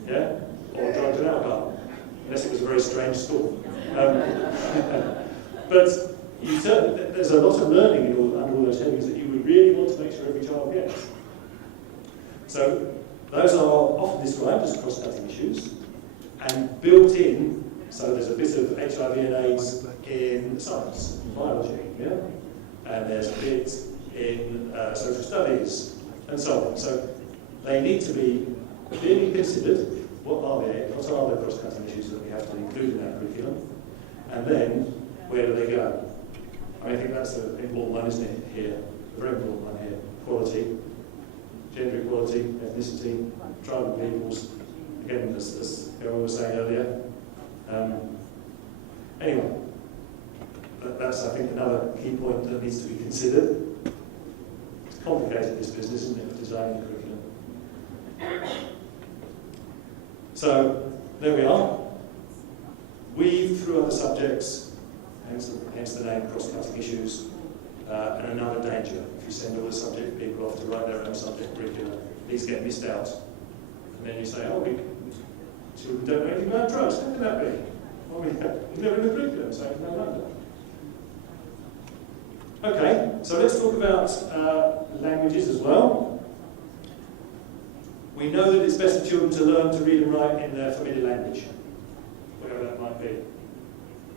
Yeah? Or drugs and alcohol, unless it was a very strange school. But you certainly, there's a lot of learning under all those headings that you would really want to make sure every child gets. So those are often described as cross-cutting issues and built in, so there's a bit of HIV and AIDS in science, biology, yeah? And there's a bit in social studies and so on. So they need to be clearly considered. What are the cross-cutting issues that we have to include in our curriculum? And then, where do they go? I think that's an important one, isn't it, here? A very important one here. Equality, gender equality, ethnicity, tribal peoples. Again, as everyone was saying earlier. Anyway, that's, I think, another key point that needs to be considered. It's complicated, this business, isn't it, of designing a curriculum? So, there we are. Weave through other subjects, hence the name cross-cutting issues, and another danger. If you send all the subject people off to write their own subject curriculum, these get missed out. And then you say, oh, children don't know anything about drugs. How can that be? Well, we've never in the curriculum, so no wonder. Okay, so let's talk about languages as well. We know that it's best for children to learn to read and write in their familiar language, whatever that might be.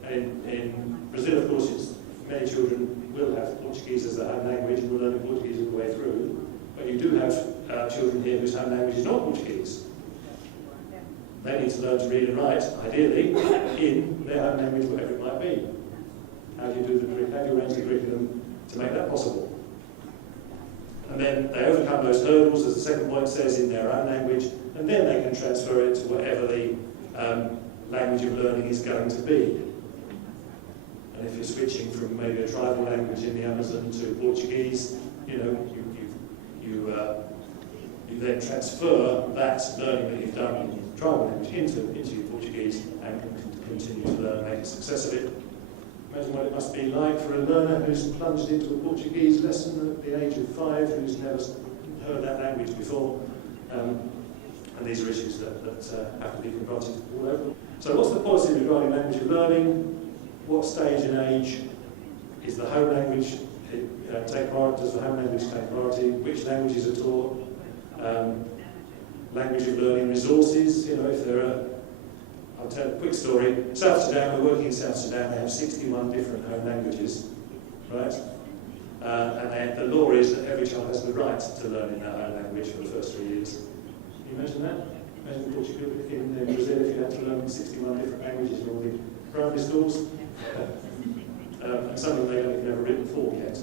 And in Brazil, of course, many children will have Portuguese as their home language and will learn Portuguese all the way through. But you do have children here whose home language is not Portuguese. They need to learn to read and write, ideally, in their home language, whatever it might be. How do you arrange the curriculum to make that possible? And then they overcome those hurdles, as the second point says, in their own language, and then they can transfer it to whatever the language of learning is going to be. And if you're switching from maybe a tribal language in the Amazon to Portuguese, you know, you then transfer that learning that you've done in tribal language into your Portuguese and can continue to learn and make a success of it. Imagine what it must be like for a learner who's plunged into a Portuguese lesson at the age of 5, who's never heard that language before. And these are issues that have to be confronted all over. So what's the policy regarding language of learning? What stage and age is the home language take priority? Does the home language take priority? Which languages are taught? Language of learning resources, you know, if there are. I'll tell a quick story. South Sudan, we're working in South Sudan, they have 61 different home languages, right? And the law is that every child has the right to learn in their home language for the first 3 years. Can you imagine that? Imagine Portugal in Brazil if you had to learn 61 different languages in all the primary schools. And some of them they don't even have a written form yet.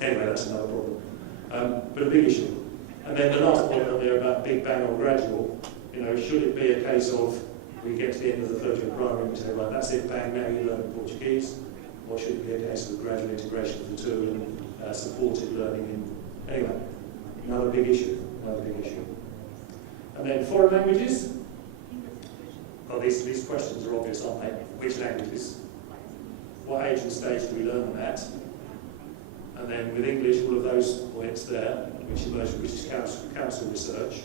Anyway, that's another problem. But a big issue. And then the last point up there about big bang or gradual, you know, should it be a case of we get to the end of the third year primary and we say, right, that's it, bang, now you learn Portuguese, or should it be a case of gradual integration of the two and supported learning anyway, another big issue. And then foreign languages. Well, these questions are obvious, aren't they? Which languages? What age and stage do we learn them at? And then with English, all of those points there, which emerged from British Council research.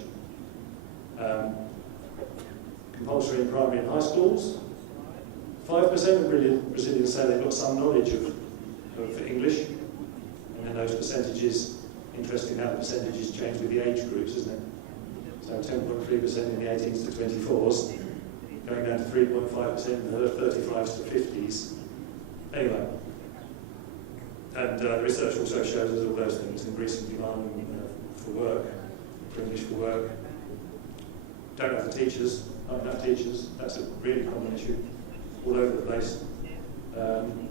Compulsory in primary and high schools. 5% of Brazilians say they've got some knowledge of English. And then those percentages, interesting how the percentages change with the age groups, isn't it? So 10.3% in the 18s to 24s, going down to 3.5% in the 35s to 50s. Anyway, and the research also shows us all those things, increasing demand for work, for English for work. Don't have the teachers, not enough teachers, that's a really common issue all over the place. And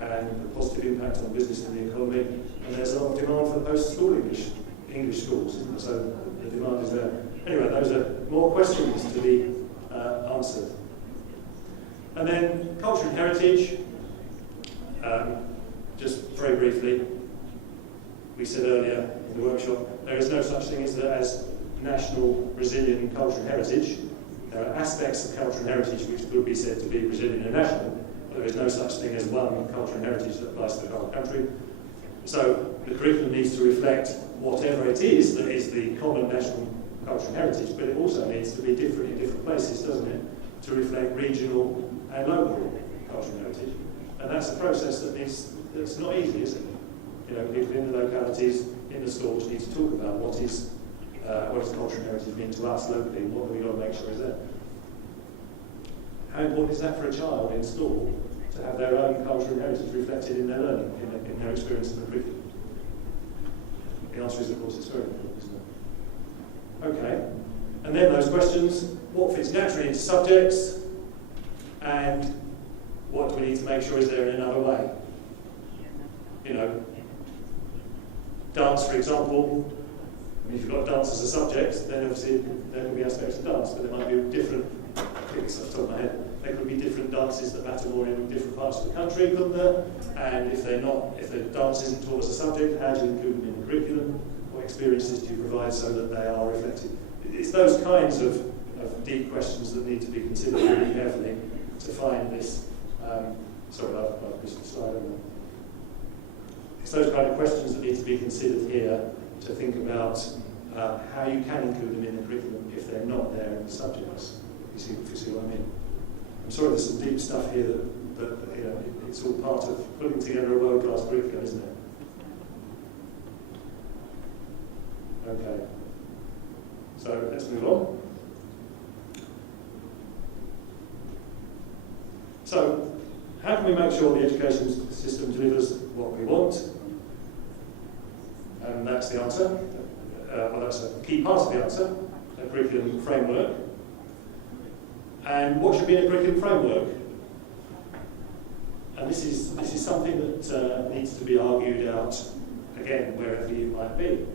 a positive impact on business and the economy. And there's a lot of demand for post-school English schools, isn't there? So the demand is there. Anyway, those are more questions to be answered. And then culture and heritage. Just very briefly, we said earlier in the workshop, there is no such thing as national Brazilian culture and heritage. There are aspects of culture and heritage which would be said to be Brazilian and national. There is no such thing as one culture and heritage that applies to the whole country. So the curriculum needs to reflect whatever it is that is the common national culture and heritage, but it also needs to be different in different places, doesn't it? To reflect regional and local culture and heritage. And that's a process that's not easy, is it? You know, people in the localities, in the schools need to talk about what does culture and heritage mean to us locally, and what do we got to make sure is there. How important is that for a child in school to have their own culture and heritage reflected in their learning, in their experience of the curriculum? The answer is, of course, it's very important, isn't it? Okay, and then those questions, what fits naturally into subjects, and what do we need to make sure is there in another way? You know, dance, for example. I mean, if you've got dance as a subject, then obviously there can be aspects of dance, but there might be different, I think it's off the top of my head, there could be different dances that matter more in different parts of the country, couldn't there? And if they're not, if the dance isn't taught as a subject, how do you include them in the curriculum? What experiences do you provide so that they are reflected? It's those kinds of deep questions that need to be considered really carefully to find this. Sorry, I've missed the slide. It's those kind of questions that need to be considered here to think about how you can include them in the curriculum if they're not there in the subjects. If you see what I mean? I'm sorry, there's some deep stuff here that you know, it's all part of putting together a world-class curriculum, isn't it? Okay. So let's move on. So, how can we make sure the education system delivers what we want? And that's the answer. Well, that's a key part of the answer, a curriculum framework. And what should be in a curriculum framework? And this is something that needs to be argued out, again, wherever you might be.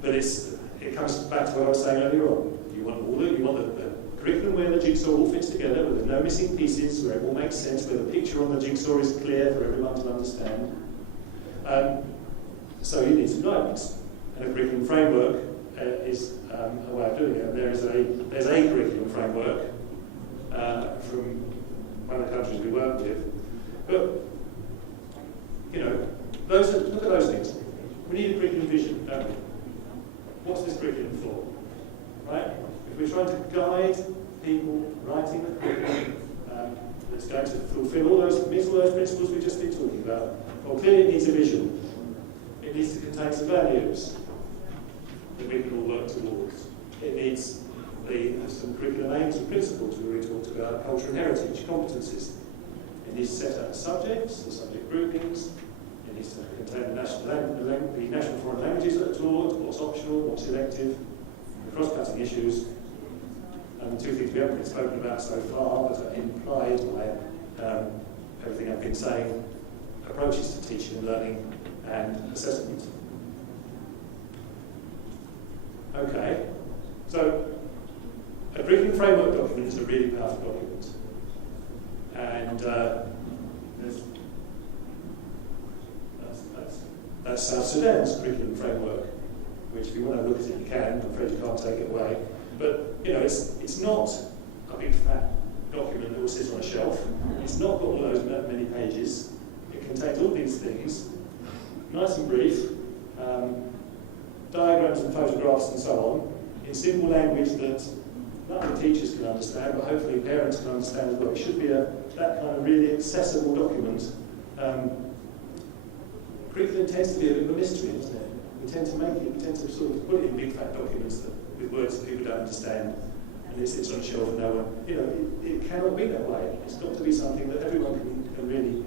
But it comes back to what I was saying earlier on. You want the curriculum where the jigsaw all fits together, where there's no missing pieces, where it all makes sense, where the picture on the jigsaw is clear for everyone to understand. So you need some guidance. And a curriculum framework is a way of doing it. And there's a curriculum framework from one of the countries we work with. But, you know, look at those things. We need a curriculum vision, don't we? What's this curriculum for? Right? If we're trying to guide people writing the curriculum that's going to fulfill all those principles we've just been talking about, well, clearly it needs a vision. It needs to contain some values that we can all work towards. It needs some curriculum aims and principles. We already talked about culture and heritage, competencies. It needs to set out the subjects, the subject groupings. It needs to contain the national foreign languages that are taught, what's optional, what's elective, the cross-cutting issues. And the two things we haven't spoken about so far, but are implied by everything I've been saying, approaches to teaching and learning and assessment. Okay, so a curriculum framework document is a really powerful document. And that's South Sudan's curriculum framework, which if you want to look at it, you can. I'm afraid you can't take it away. But you know, it's not a big fat document that will sit on a shelf. It's not got all those many pages. It contains all these things, nice and brief, diagrams and photographs and so on, in simple language that not only teachers can understand, but hopefully parents can understand as well. It should be that kind of really accessible document. Curriculum tends to be a bit of a mystery, doesn't it? We tend to sort of put it in big fat documents with words that people don't understand, and it sits on a shelf and no one, you know, it cannot be that way. It's got to be something that everyone can really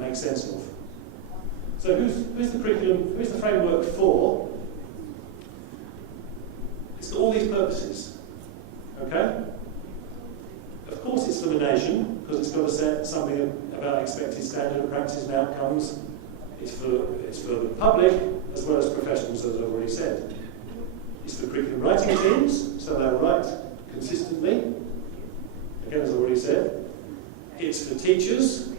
make sense of. So who's the curriculum, who's the framework for? It's got all these purposes, okay? Of course it's for the nation, because it's got to set something about expected standard of practice and outcomes. It's for the public, as well as professionals, as I've already said. It's for curriculum writing teams, so they'll write consistently, again, as I've already said. It's for teachers,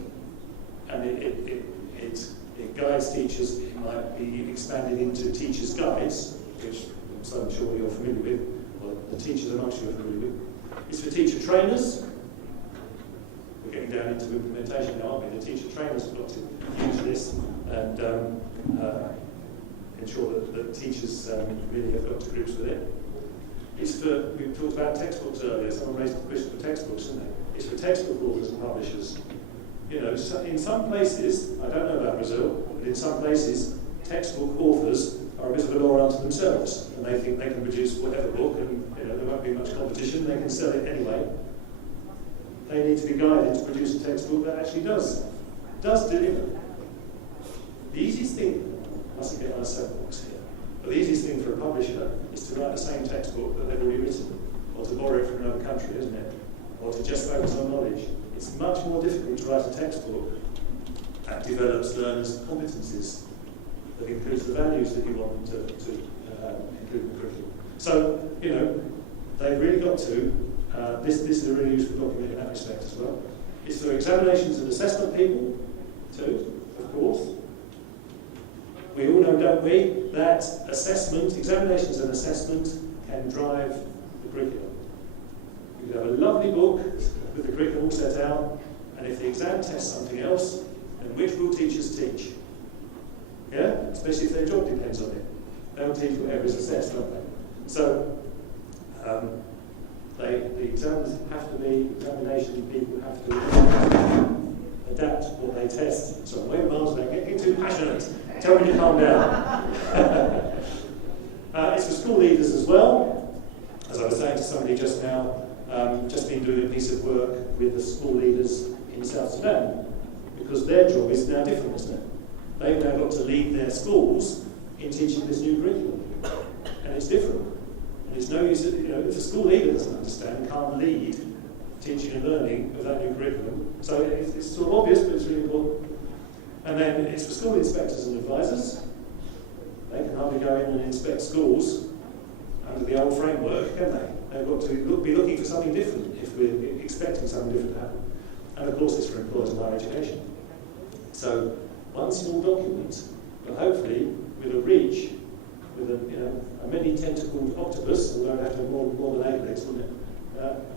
and it It guides teachers. It might be expanded into teachers' guides, which I'm sure you're familiar with, or the teachers amongst you are familiar with. It's for teacher trainers. We're getting down into implementation now, aren't we? The teacher trainers have got to use this and ensure that teachers really have got to grips with it. It's for, we talked about textbooks earlier, someone raised the question for textbooks, didn't they? It's for textbook authors and publishers. You know, so in some places, I don't know about Brazil, but in some places, textbook authors are a bit of a law unto themselves, and they think they can produce whatever book, and you know, there won't be much competition, they can sell it anyway. They need to be guided to produce a textbook that actually does deliver. The easiest thing, I mustn't get on a soapbox here, but the easiest thing for a publisher is to write the same textbook that they've already written, or to borrow it from another country, isn't it? Or to just focus on knowledge. It's much more difficult to write a textbook that develops learners' competencies, that includes the values that you want to include in the curriculum. So, you know, they've really got to, this is a really useful document in that respect as well. It's for examinations and assessment people, too, of course. We all know, don't we, that examinations and assessment can drive the curriculum. You could have a lovely book with the curriculum all set out, and if the exam tests something else, then which will teachers teach? Yeah? Especially if their job depends on it. They'll teach whatever is assessed, don't they? So, the exams have to be, examination people have to adapt what they test. So, wait, Miles, don't get too passionate. Tell me to calm down. It's for school leaders as well. As I was saying to somebody just now, just been doing a piece of work with the school leaders in South Sudan, because their job is now different, isn't it? They've now got to lead their schools in teaching this new curriculum, and it's different. And it's no use, you know, if a school leader doesn't understand, can't lead teaching and learning of that new curriculum. So it's sort of obvious, but it's really important. And then it's for school inspectors and advisors. They can hardly go in and inspect schools under the old framework, can they? They've got to be looking for something different if we're expecting something different to happen. And of course it's for employers and higher education. So one small document, but hopefully with a reach, with a many-tentacled octopus, although it would have to have more than 8 legs, wouldn't it?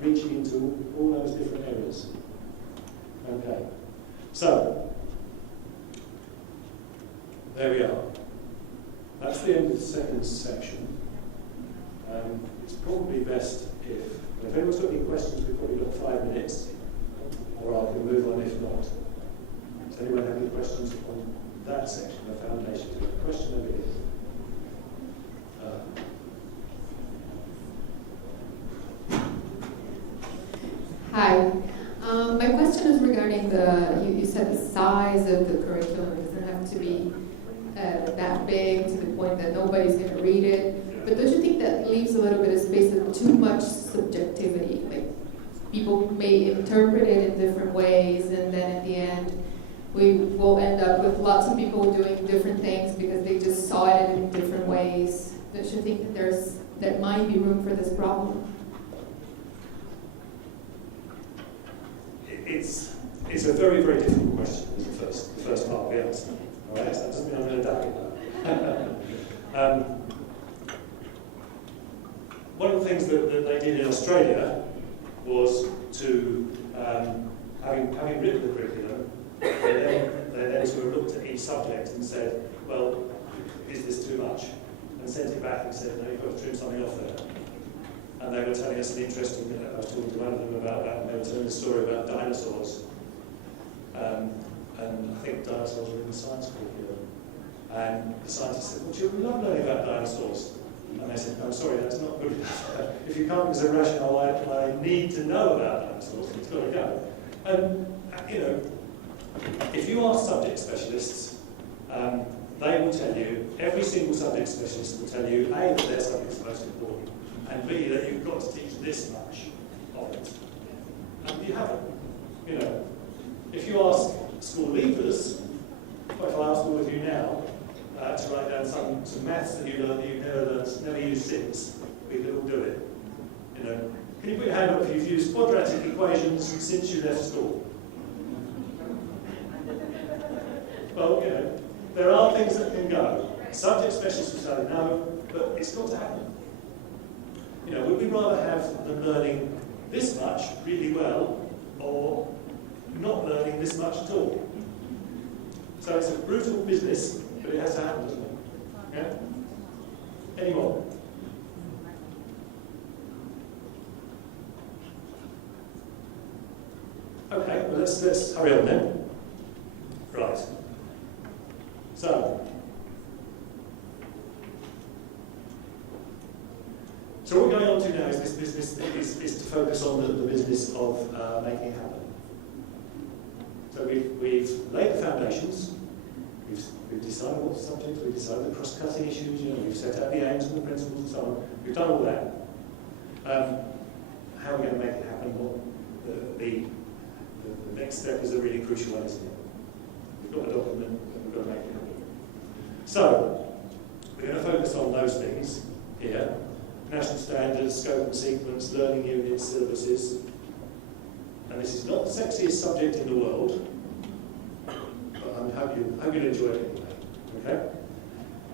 Reaching into all those different areas. Okay. So, there we are. That's the end of the second section. It's probably best if anyone's got any questions, we've probably got 5 minutes, or I can move on if not. Does anyone have any questions on that section, the foundation? Question over here. Hi. My question is regarding you said the size of the curriculum. It doesn't have to be that big to the point that nobody's going to read it. But don't you think that leaves a little bit of space of too much subjectivity? Like, people may interpret it in different ways, and then at the end, we will end up with lots of people doing different things because they just saw it in different ways. Don't you think that there might be room for this problem? It's a very, very difficult question, the first part of the answer. All right, so that doesn't mean I'm going to duck it. One of the things that they did in Australia was to, having written the curriculum, they then sort of looked at each subject and said, well, is this too much? And sent it back and said, no, you've got to trim something off there. And they were telling us an interesting, I was talking to one of them about that, and they were telling a story about dinosaurs. And I think dinosaurs were in the science curriculum. And the scientists said, well, children love learning about dinosaurs. And they said, no, sorry, that's not good enough. If you can't use a rationale, I need to know about dinosaurs, it's got to go. And, you know, if you ask subject specialists, they will tell you, every single subject specialist will tell you, A, that their subject is the most important, and B, that you've got to teach this much of it. And you haven't. You know, if you ask school leavers, or if I ask all of you now, to write down some maths that you learned that you've never used since, we could all do it. You know, can you put your hand up if you've used quadratic equations since you left school? Well, you know, there are things that can go. Subject specialists will say no, but it's got to happen. You know, would we rather have them learning this much really well, or not learning this much at all? So it's a brutal business, but it has to happen, doesn't it? Yeah? Any more? Okay, well let's hurry on then. Right. So what we're going on to now is this business is to focus on the business of making it happen. So we've laid the foundations. We've decided what the subjects, we've decided the cross-cutting issues, you know, we've set out the aims and the principles and so on. We've done all that. How are we going to make it happen? Well, the next step is a really crucial one, isn't it? We've got a document and we've got to make it happen. So, we're going to focus on those things here. National standards, scope and sequence, learning units, syllabuses. And this is not the sexiest subject in the world, but I hope you'll enjoy it anyway. Okay?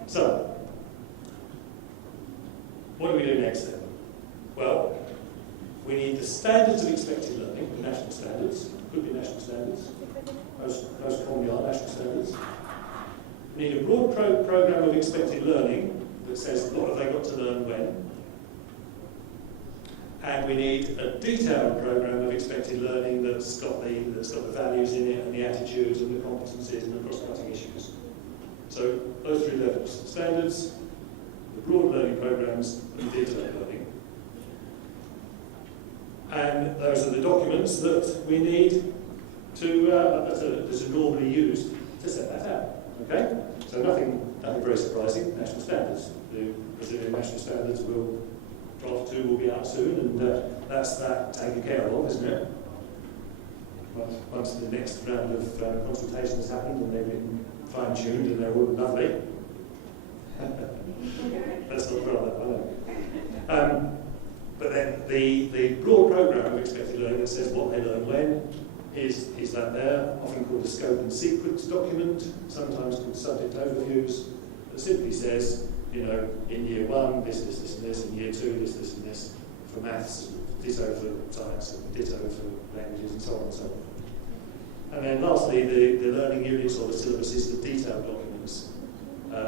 So, what do we do next then? Well, we need the standards of expected learning, the national standards, could be national standards, most commonly are national standards. We need a broad program of expected learning that says what have they got to learn when. And we need a detailed program of expected learning that's got the values in it and the attitudes and the competencies and the cross-cutting issues. So those three levels: standards, the broad learning programs, and detailed learning. And those are the documents that we need to that are normally used to set that out. Okay? So nothing very surprising. National standards. The Brazilian national standards draft 2 will be out soon, and that's that taken care of, isn't it? Once the next round of consultation has happened and they've been fine-tuned and they're all lovely. That's not rather, I know. But then the broad programme of expected learning that says what they learn when is that there, often called a scope and sequence document, sometimes called subject overviews, that simply says, you know, in year 1, this, and this, in year 2, this, and this, for maths, ditto for science, and ditto for languages, and so on and so on. And then lastly, the learning units or the syllabuses, the detailed documents.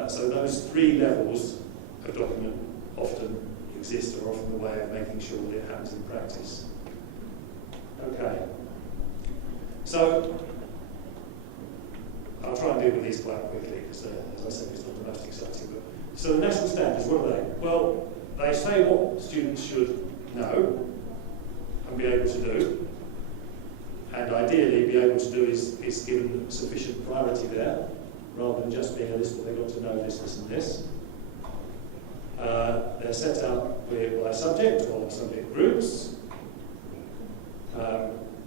So those 3 levels of document often exist, or often the way of making sure that it happens in practice. Okay. So, I'll try and deal with these quite quickly, because as I said, it's not the most exciting. But so the national standards, what are they? Well, they say what students should know and be able to do, and ideally be able to do is given sufficient priority there, rather than just being a list that they've got to know this, and this. They're set out by subject or subject groups.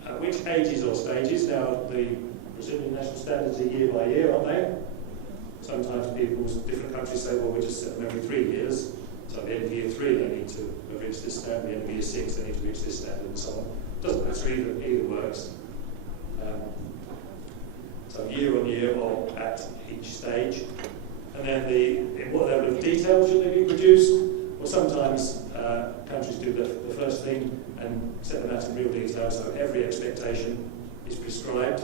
At which ages or stages? Now, the Brazilian national standards are year by year, aren't they? Sometimes different countries say, well, we just set them every 3 years. So at the end of year 3, they need to have reached this standard. At the end of year 6, they need to reach this standard, and so on. Doesn't matter, either works. So year on year or at each stage. And then in what level of detail should they be produced? Well, sometimes countries do the first thing and set them out in real detail, so every expectation is prescribed.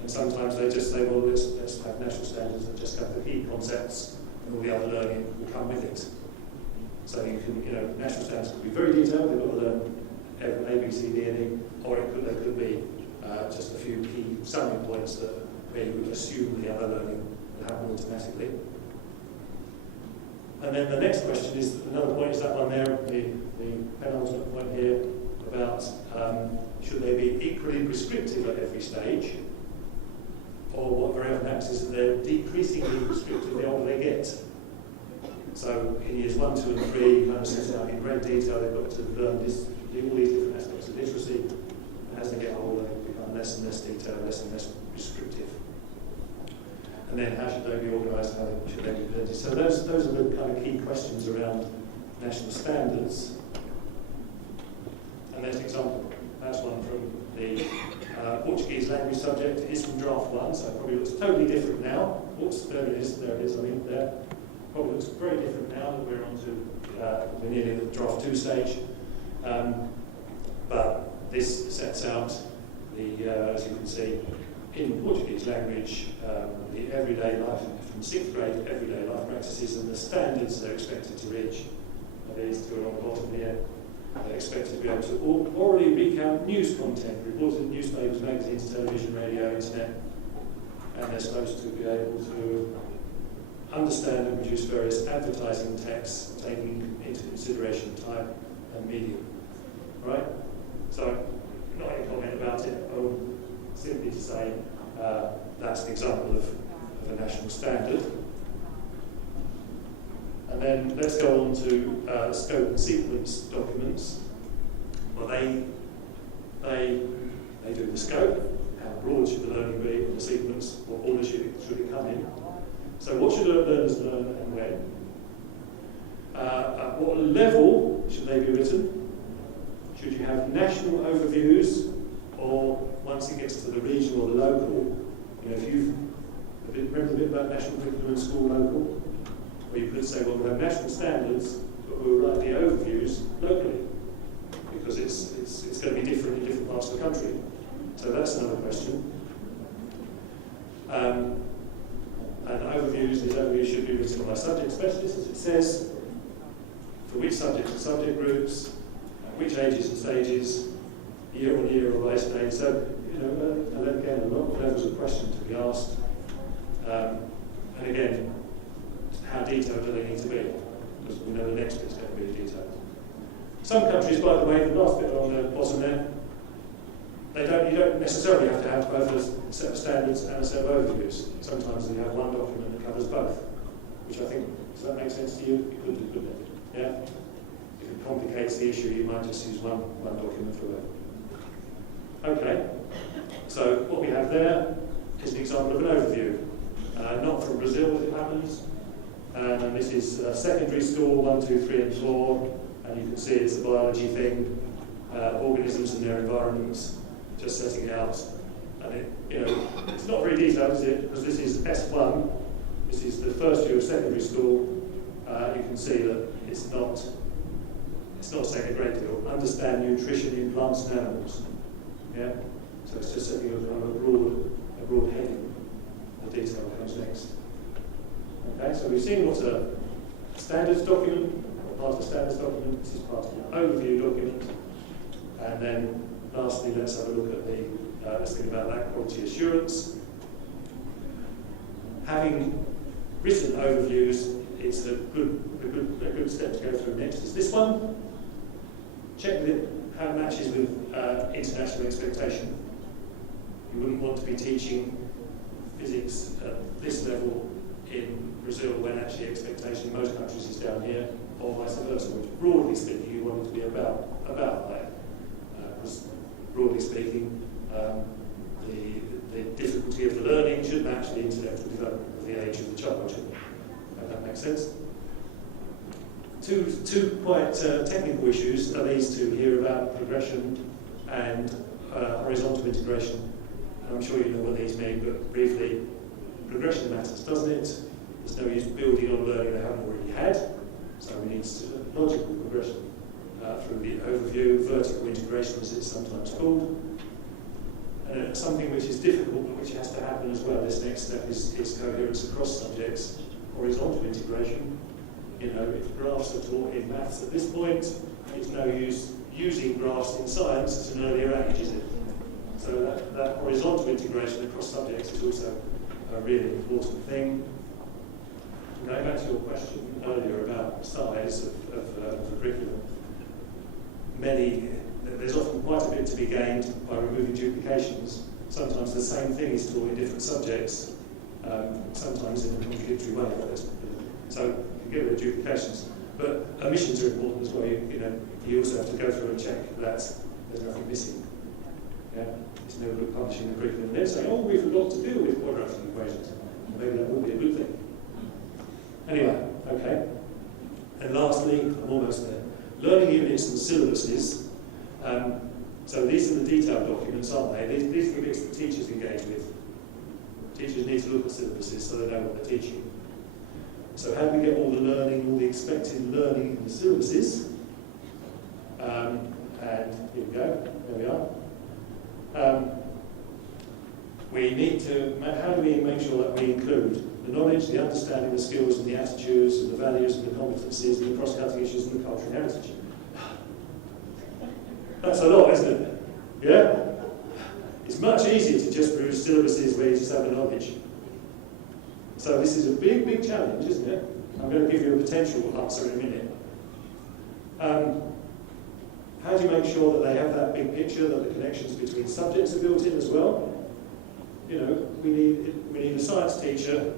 And sometimes they just say, well, let's have national standards that just have the key concepts, and all the other learning will come with it. So you can, national standards could be very detailed. They've got to learn A, B, C, D, and E, or they could be just a few key summary points where you would assume the other learning will happen automatically. And then the next question is, another point is that one there, the penultimate point here, about should they be equally prescriptive at every stage, or what very often happens is that they're decreasingly prescriptive the older they get. So in years 1, 2 and 3, kind of set out in great detail, they've got to learn all these different aspects of literacy. As they get older, they become less and less detailed, less and less prescriptive. And then how should they be organised, how should they be presented? So those are the kind of key questions around national standards. And there's an example. That's one from the Portuguese language subject is from draft 1, so it probably looks totally different now. Oops, there it is, I mean, there. Probably looks very different now that we're on to, we're nearly at the draft 2 stage. But this sets out the, as you can see, in Portuguese language, the everyday life, from 6th grade, everyday life practices and the standards they're expected to reach. These two are on the bottom here. They're expected to be able to orally recount news content, reported in newspapers, magazines, television, radio, internet, and they're supposed to be able to understand and produce various advertising texts, taking into consideration type and medium. Right? So, not a comment about it, simply to say that's an example of a national standard. And then let's go on to scope and sequence documents. Well, they do the scope, how broad should the learning be, and the sequence, what order should it come in. So what should learners learn and when? At what level should they be written? Should you have national overviews, or once it gets to the regional or the local, you know, if you've remember a bit about national curriculum and school local, or you could say, well, we have national standards, but we'll write the overviews locally, because it's going to be different in different parts of the country. So that's another question. And these overviews should be written by subject specialists, as it says, for which subjects and subject groups, which ages and stages, year on year or by stage. So, you know, and again, a lot of levels of question to be asked. And again, how detailed do they need to be? Because we know the next bit's going to be detailed. Some countries, by the way, the last bit on the bottom there, you don't necessarily have to have both a set of standards and a set of overviews. Sometimes you have one document that covers both, which I think, does that make sense to you? You could do, couldn't it? Yeah? If it complicates the issue, you might just use one document for that. Okay, so what we have there is an example of an overview. Not from Brazil, as it happens. And this is secondary school, 1, 2, 3, and 4. And you can see it's a biology thing, organisms and their environments, just setting out. And it, you know, it's not very detailed, is it? Because this is S1. This is the first year of secondary school. You can see that it's not saying a great deal. Understand nutrition in plants and animals. Yeah? So it's just setting a broad heading. The detail comes next. Okay, so we've seen what's a standards document, or part of a standards document. This is part of an overview document. And then lastly, let's have a look at let's think about that quality assurance. Having written overviews, it's a good step to go through next is this one. Check how it matches with international expectation. You wouldn't want to be teaching physics at this level in Brazil when actually expectation in most countries is down here, or vice versa, which broadly speaking you want it to be about that. Because broadly speaking, the difficulty of the learning should match the intellectual development of the age of the child. If that makes sense. Two quite technical issues are these two here about progression and horizontal integration. I'm sure you know what these mean, but briefly, progression matters, doesn't it? There's no use building on learning they haven't already had, so we need logical progression through the overview, vertical integration as it's sometimes called. And something which is difficult but which has to happen as well, this next step is coherence across subjects, horizontal integration. You know, if graphs are taught in maths at this point, it's no use using graphs in science at an earlier age, is it? So that horizontal integration across subjects is also a really important thing. Going back to your question earlier about size of the curriculum, there's often quite a bit to be gained by removing duplications. Sometimes the same thing is taught in different subjects, sometimes in a contradictory way. So you get rid of duplications. But omissions are important as well. You also have to go through and check that there's nothing missing. Yeah? It's no good publishing the curriculum and then saying, oh, we forgot to deal with quadratic equations. Maybe that would be a good thing. Anyway, okay. And lastly, I'm almost there. Learning units and syllabuses. So these are the detailed documents, aren't they? These are the bits that teachers engage with. Teachers need to look at syllabuses so they know what they're teaching. So how do we get all the learning, all the expected learning in the syllabuses? And here we go, there we are. We need to, how do we make sure that we include the knowledge, the understanding, the skills and the attitudes and the values and the competencies and the cross-cutting issues and the culture and heritage? That's a lot, isn't it? Yeah? It's much easier to just produce syllabuses where you just have the knowledge. So this is a big, big challenge, isn't it? I'm going to give you a potential answer in a minute. How do you make sure that they have that big picture, that the connections between subjects are built in as well? You know, we need a science teacher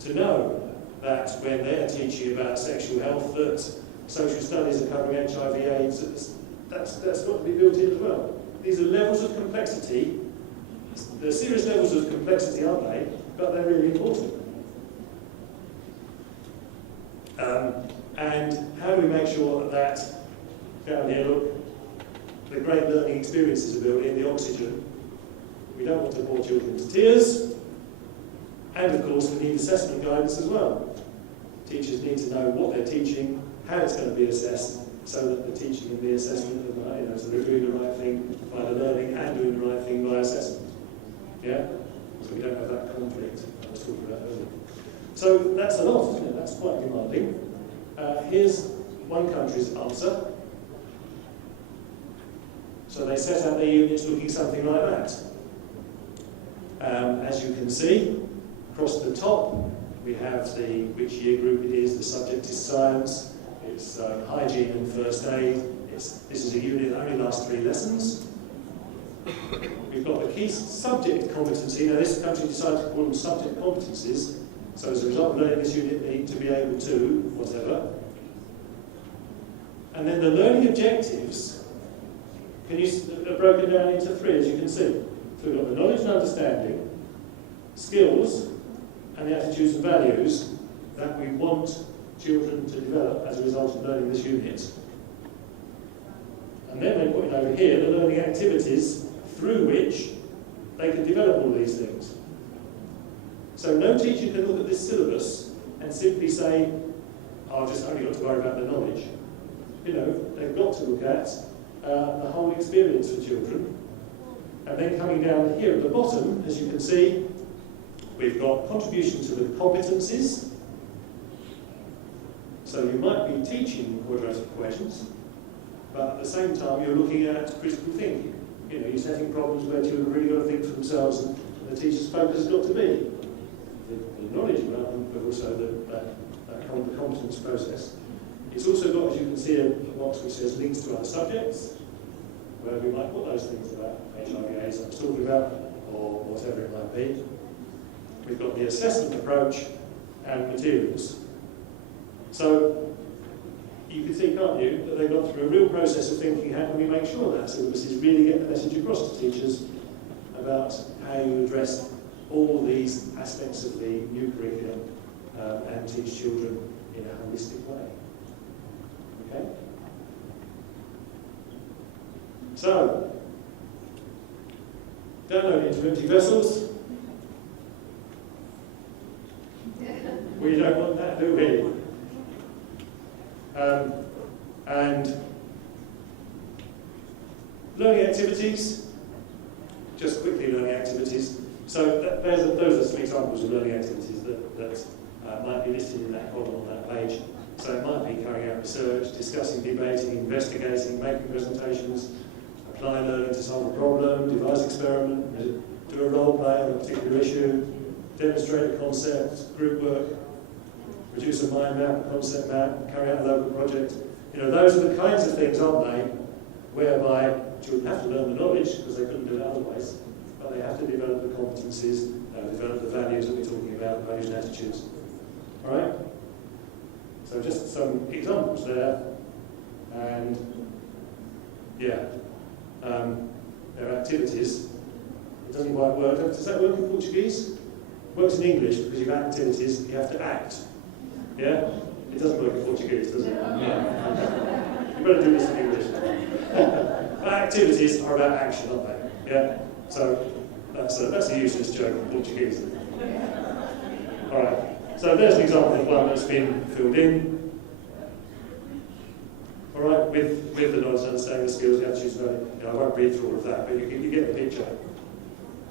to know that when they're teaching about sexual health, that social studies are covering HIV/AIDS, that's got to be built in as well. These are levels of complexity. They're serious levels of complexity, aren't they? But they're really important. And how do we make sure that, down here, look, the great learning experiences are built in, the oxygen. We don't want to bore children to tears. And of course, we need assessment guidance as well. Teachers need to know what they're teaching, how it's going to be assessed, so that the teaching and the assessment are, so they're doing the right thing by the learning and doing the right thing by assessment. Yeah? So we don't have that conflict I was talking about earlier. So that's a lot, isn't it? That's quite demanding. Here's one country's answer. So they set out their units looking something like that. As you can see, across the top, we have which year group it is. The subject is science. It's hygiene and first aid. This is a unit that only lasts 3 lessons. We've got the key subject competency. Now, this country decided to call them subject competencies. So as a result of learning this unit, they need to be able to whatever. And then the learning objectives are broken down into 3, as you can see. So we've got the knowledge and understanding, skills, and the attitudes and values that we want children to develop as a result of learning this unit. And then they put in over here the learning activities through which they can develop all these things. So no teacher can look at this syllabus and simply say, oh, I've just only got to worry about the knowledge. You know, they've got to look at the whole experience for children. And then coming down here at the bottom, as you can see, we've got contribution to the competencies. So you might be teaching quadratic equations, but at the same time you're looking at critical thinking. You know, you're setting problems where children have really got to think for themselves, and the teacher's focus has got to be the knowledge around, but also the competence process. It's also got, as you can see, a box which says links to other subjects, where we might put those things about HIV/AIDS I was talking about, or whatever it might be. We've got the assessment approach and materials. So you can see, can't you, that they've gone through a real process of thinking, how can we make sure that syllabuses really get the message across to teachers about how you address all these aspects of the new curriculum and teach children in a holistic way. Okay? So, download into empty vessels. We don't want that, do we? And learning activities, just quickly learning activities. So those are some examples of learning activities that might be listed in that column on that page. So it might be carrying out research, discussing, debating, investigating, making presentations, apply learning to solve a problem, devise experiment, do a role play on a particular issue, demonstrate a concept, group work, produce a mind map, a concept map, carry out a local project. You know, those are the kinds of things, aren't they, whereby children have to learn the knowledge because they couldn't do it otherwise, but they have to develop the competencies, develop the values that we're talking about, values and attitudes. All right? So just some examples there, and yeah, there are activities. It doesn't quite work. Does that work in Portuguese? It works in English because you've activities, you have to act. Yeah? It doesn't work in Portuguese, does it? Yeah. You better do this in English. Activities are about action, aren't they? Yeah? So that's a useless joke in Portuguese. All right. So there's an example of one that's been filled in. All right, with the knowledge, understanding, the skills, the attitudes, I won't read through all of that, but you get the picture.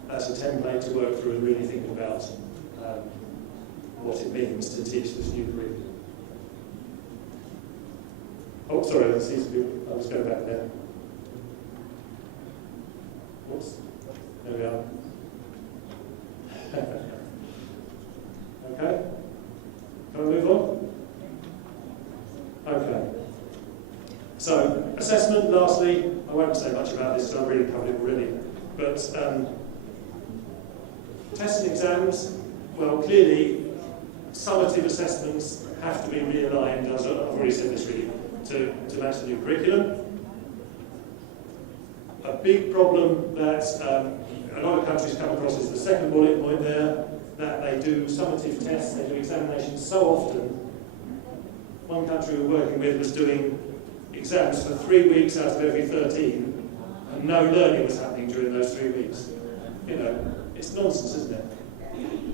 That's a template to work through and really think about what it means to teach this new curriculum. Oh, sorry, that seems to be. I'll just go back there. Oops. There we are. Okay. Can I move on? Okay. So, assessment, lastly, I won't say much about this because I've really covered it already. But tests and exams, well, clearly, summative assessments have to be realigned, as I've already said this really, to match the new curriculum. A big problem that a lot of countries come across is the second bullet point there, that they do summative tests, they do examinations so often. One country we were working with was doing exams for 3 weeks out of every 13, and no learning was happening during those 3 weeks. You know, it's nonsense, isn't it?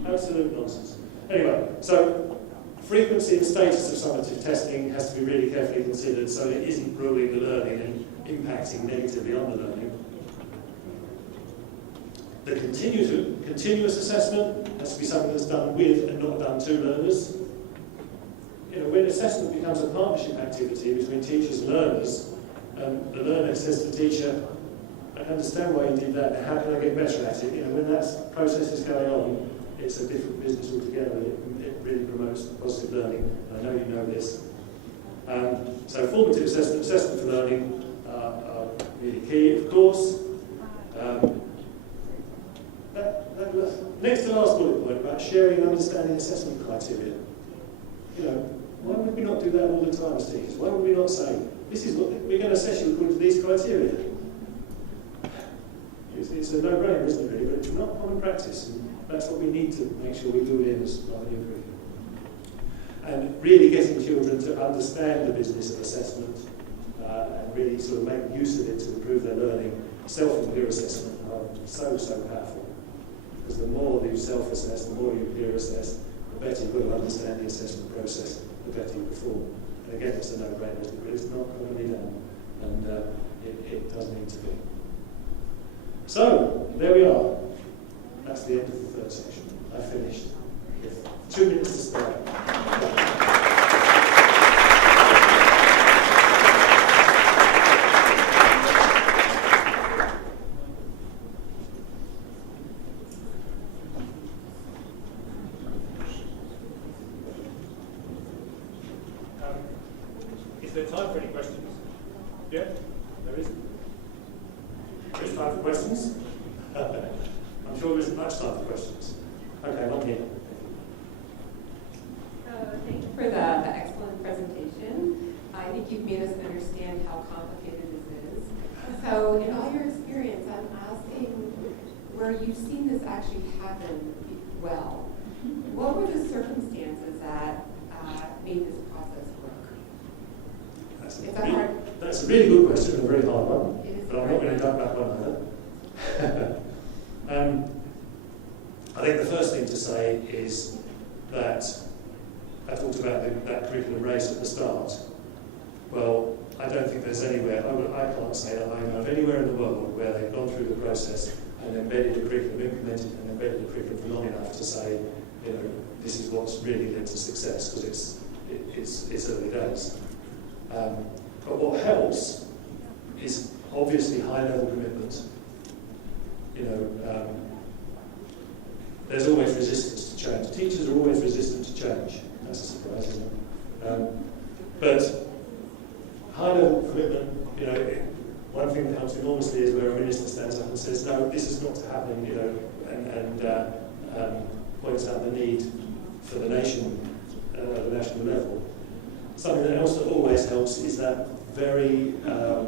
Absolute nonsense. Anyway, so frequency and status of summative testing has to be really carefully considered so it isn't ruining the learning and impacting negatively on the learning. The continuous assessment has to be something that's done with and not done to learners. You know, when assessment becomes a partnership activity between teachers and learners, and the learner says to the teacher, I understand why you did that, now how can I get better at it? You know, when that process is going on, it's a different business altogether. It really promotes positive learning. I know you know this. So formative assessment for learning are really key, of course. Next to last bullet point about sharing and understanding assessment criteria. You know, why would we not do that all the time as teachers? Why would we not say, this is what we're going to assess you according to these criteria? It's a no-brainer, isn't it, really? But it's not common practice, and that's what we need to make sure we do it in as part of the new curriculum. And really getting children to understand the business of assessment and really sort of make use of it to improve their learning. Self and peer assessment are so powerful. Because the more you self-assess, the more you peer assess, the better you will understand the assessment process, the better you perform. And again, it's a no-brainer, but it's not going to be done, and it does need to be. So, there we are. That's the end of the third section. I finished with 2 minutes to spare. Is there time for any questions? Yeah? There is? There's time for questions? I'm sure there isn't much time for questions. Okay, on here. Thank you for the excellent presentation. I think you've made us understand how complicated this is. So, in all your experience, I'm asking where you've seen this actually happen well. What were the circumstances that made this process work? That's a really good question and a very hard one, but I'm not going to duck that one either. I think the first thing to say is that I talked about that curriculum race at the start. Well, I don't think there's anywhere, I can't say that I know of anywhere in the world where they've gone through the process and embedded the curriculum, implemented and embedded the curriculum for long enough to say, you know, this is what's really led to success, because it's early days. But what helps is obviously high-level commitment. You know, there's always resistance to change. Teachers are always resistant to change. That's a surprise, isn't it? But high-level commitment, you know, one thing that helps enormously is where a minister stands up and says, no, this is not to happen, you know, and points out the need for the nation at the national level. Something else that always helps is that very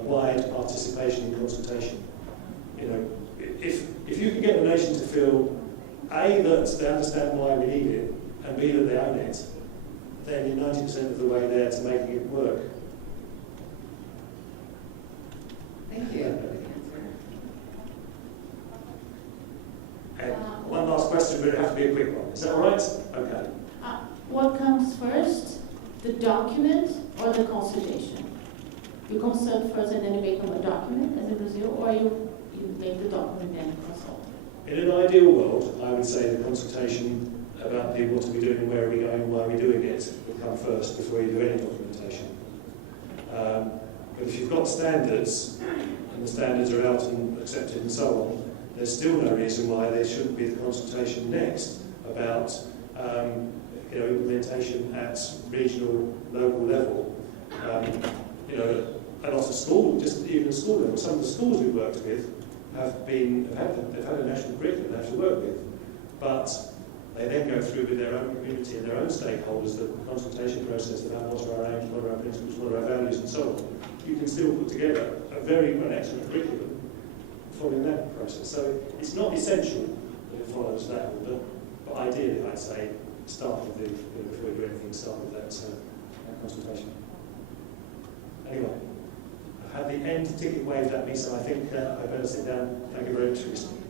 wide participation in consultation. You know, if you can get the nation to feel A, that they understand why we need it, and B, that they own it, then you're 90% of the way there to making it work. Thank you for the answer. And one last question, but it has to be a quick one. Is that all right? Okay. What comes first, the document or the consultation? You consult first and then you make them a document, as in Brazil, or you make the document then consult? In an ideal world, I would say the consultation about what are we doing and where are we going and why are we doing it will come first before you do any documentation. But if you've got standards, and the standards are out and accepted and so on, there's still no reason why there shouldn't be the consultation next about implementation at regional, local level. A lot of schools, just even school level, some of the schools we've worked with they've had a national curriculum they have to work with, but they then go through with their own community and their own stakeholders the consultation process about what are our aims, what are our principles, what are our values, and so on. You can still put together an excellent curriculum following that process. So it's not essential that it follows that order, but ideally I'd say start with before you do anything, start with that consultation. Anyway, I've had the end ticket waved at me, so I think I better sit down. Thank you very much for listening.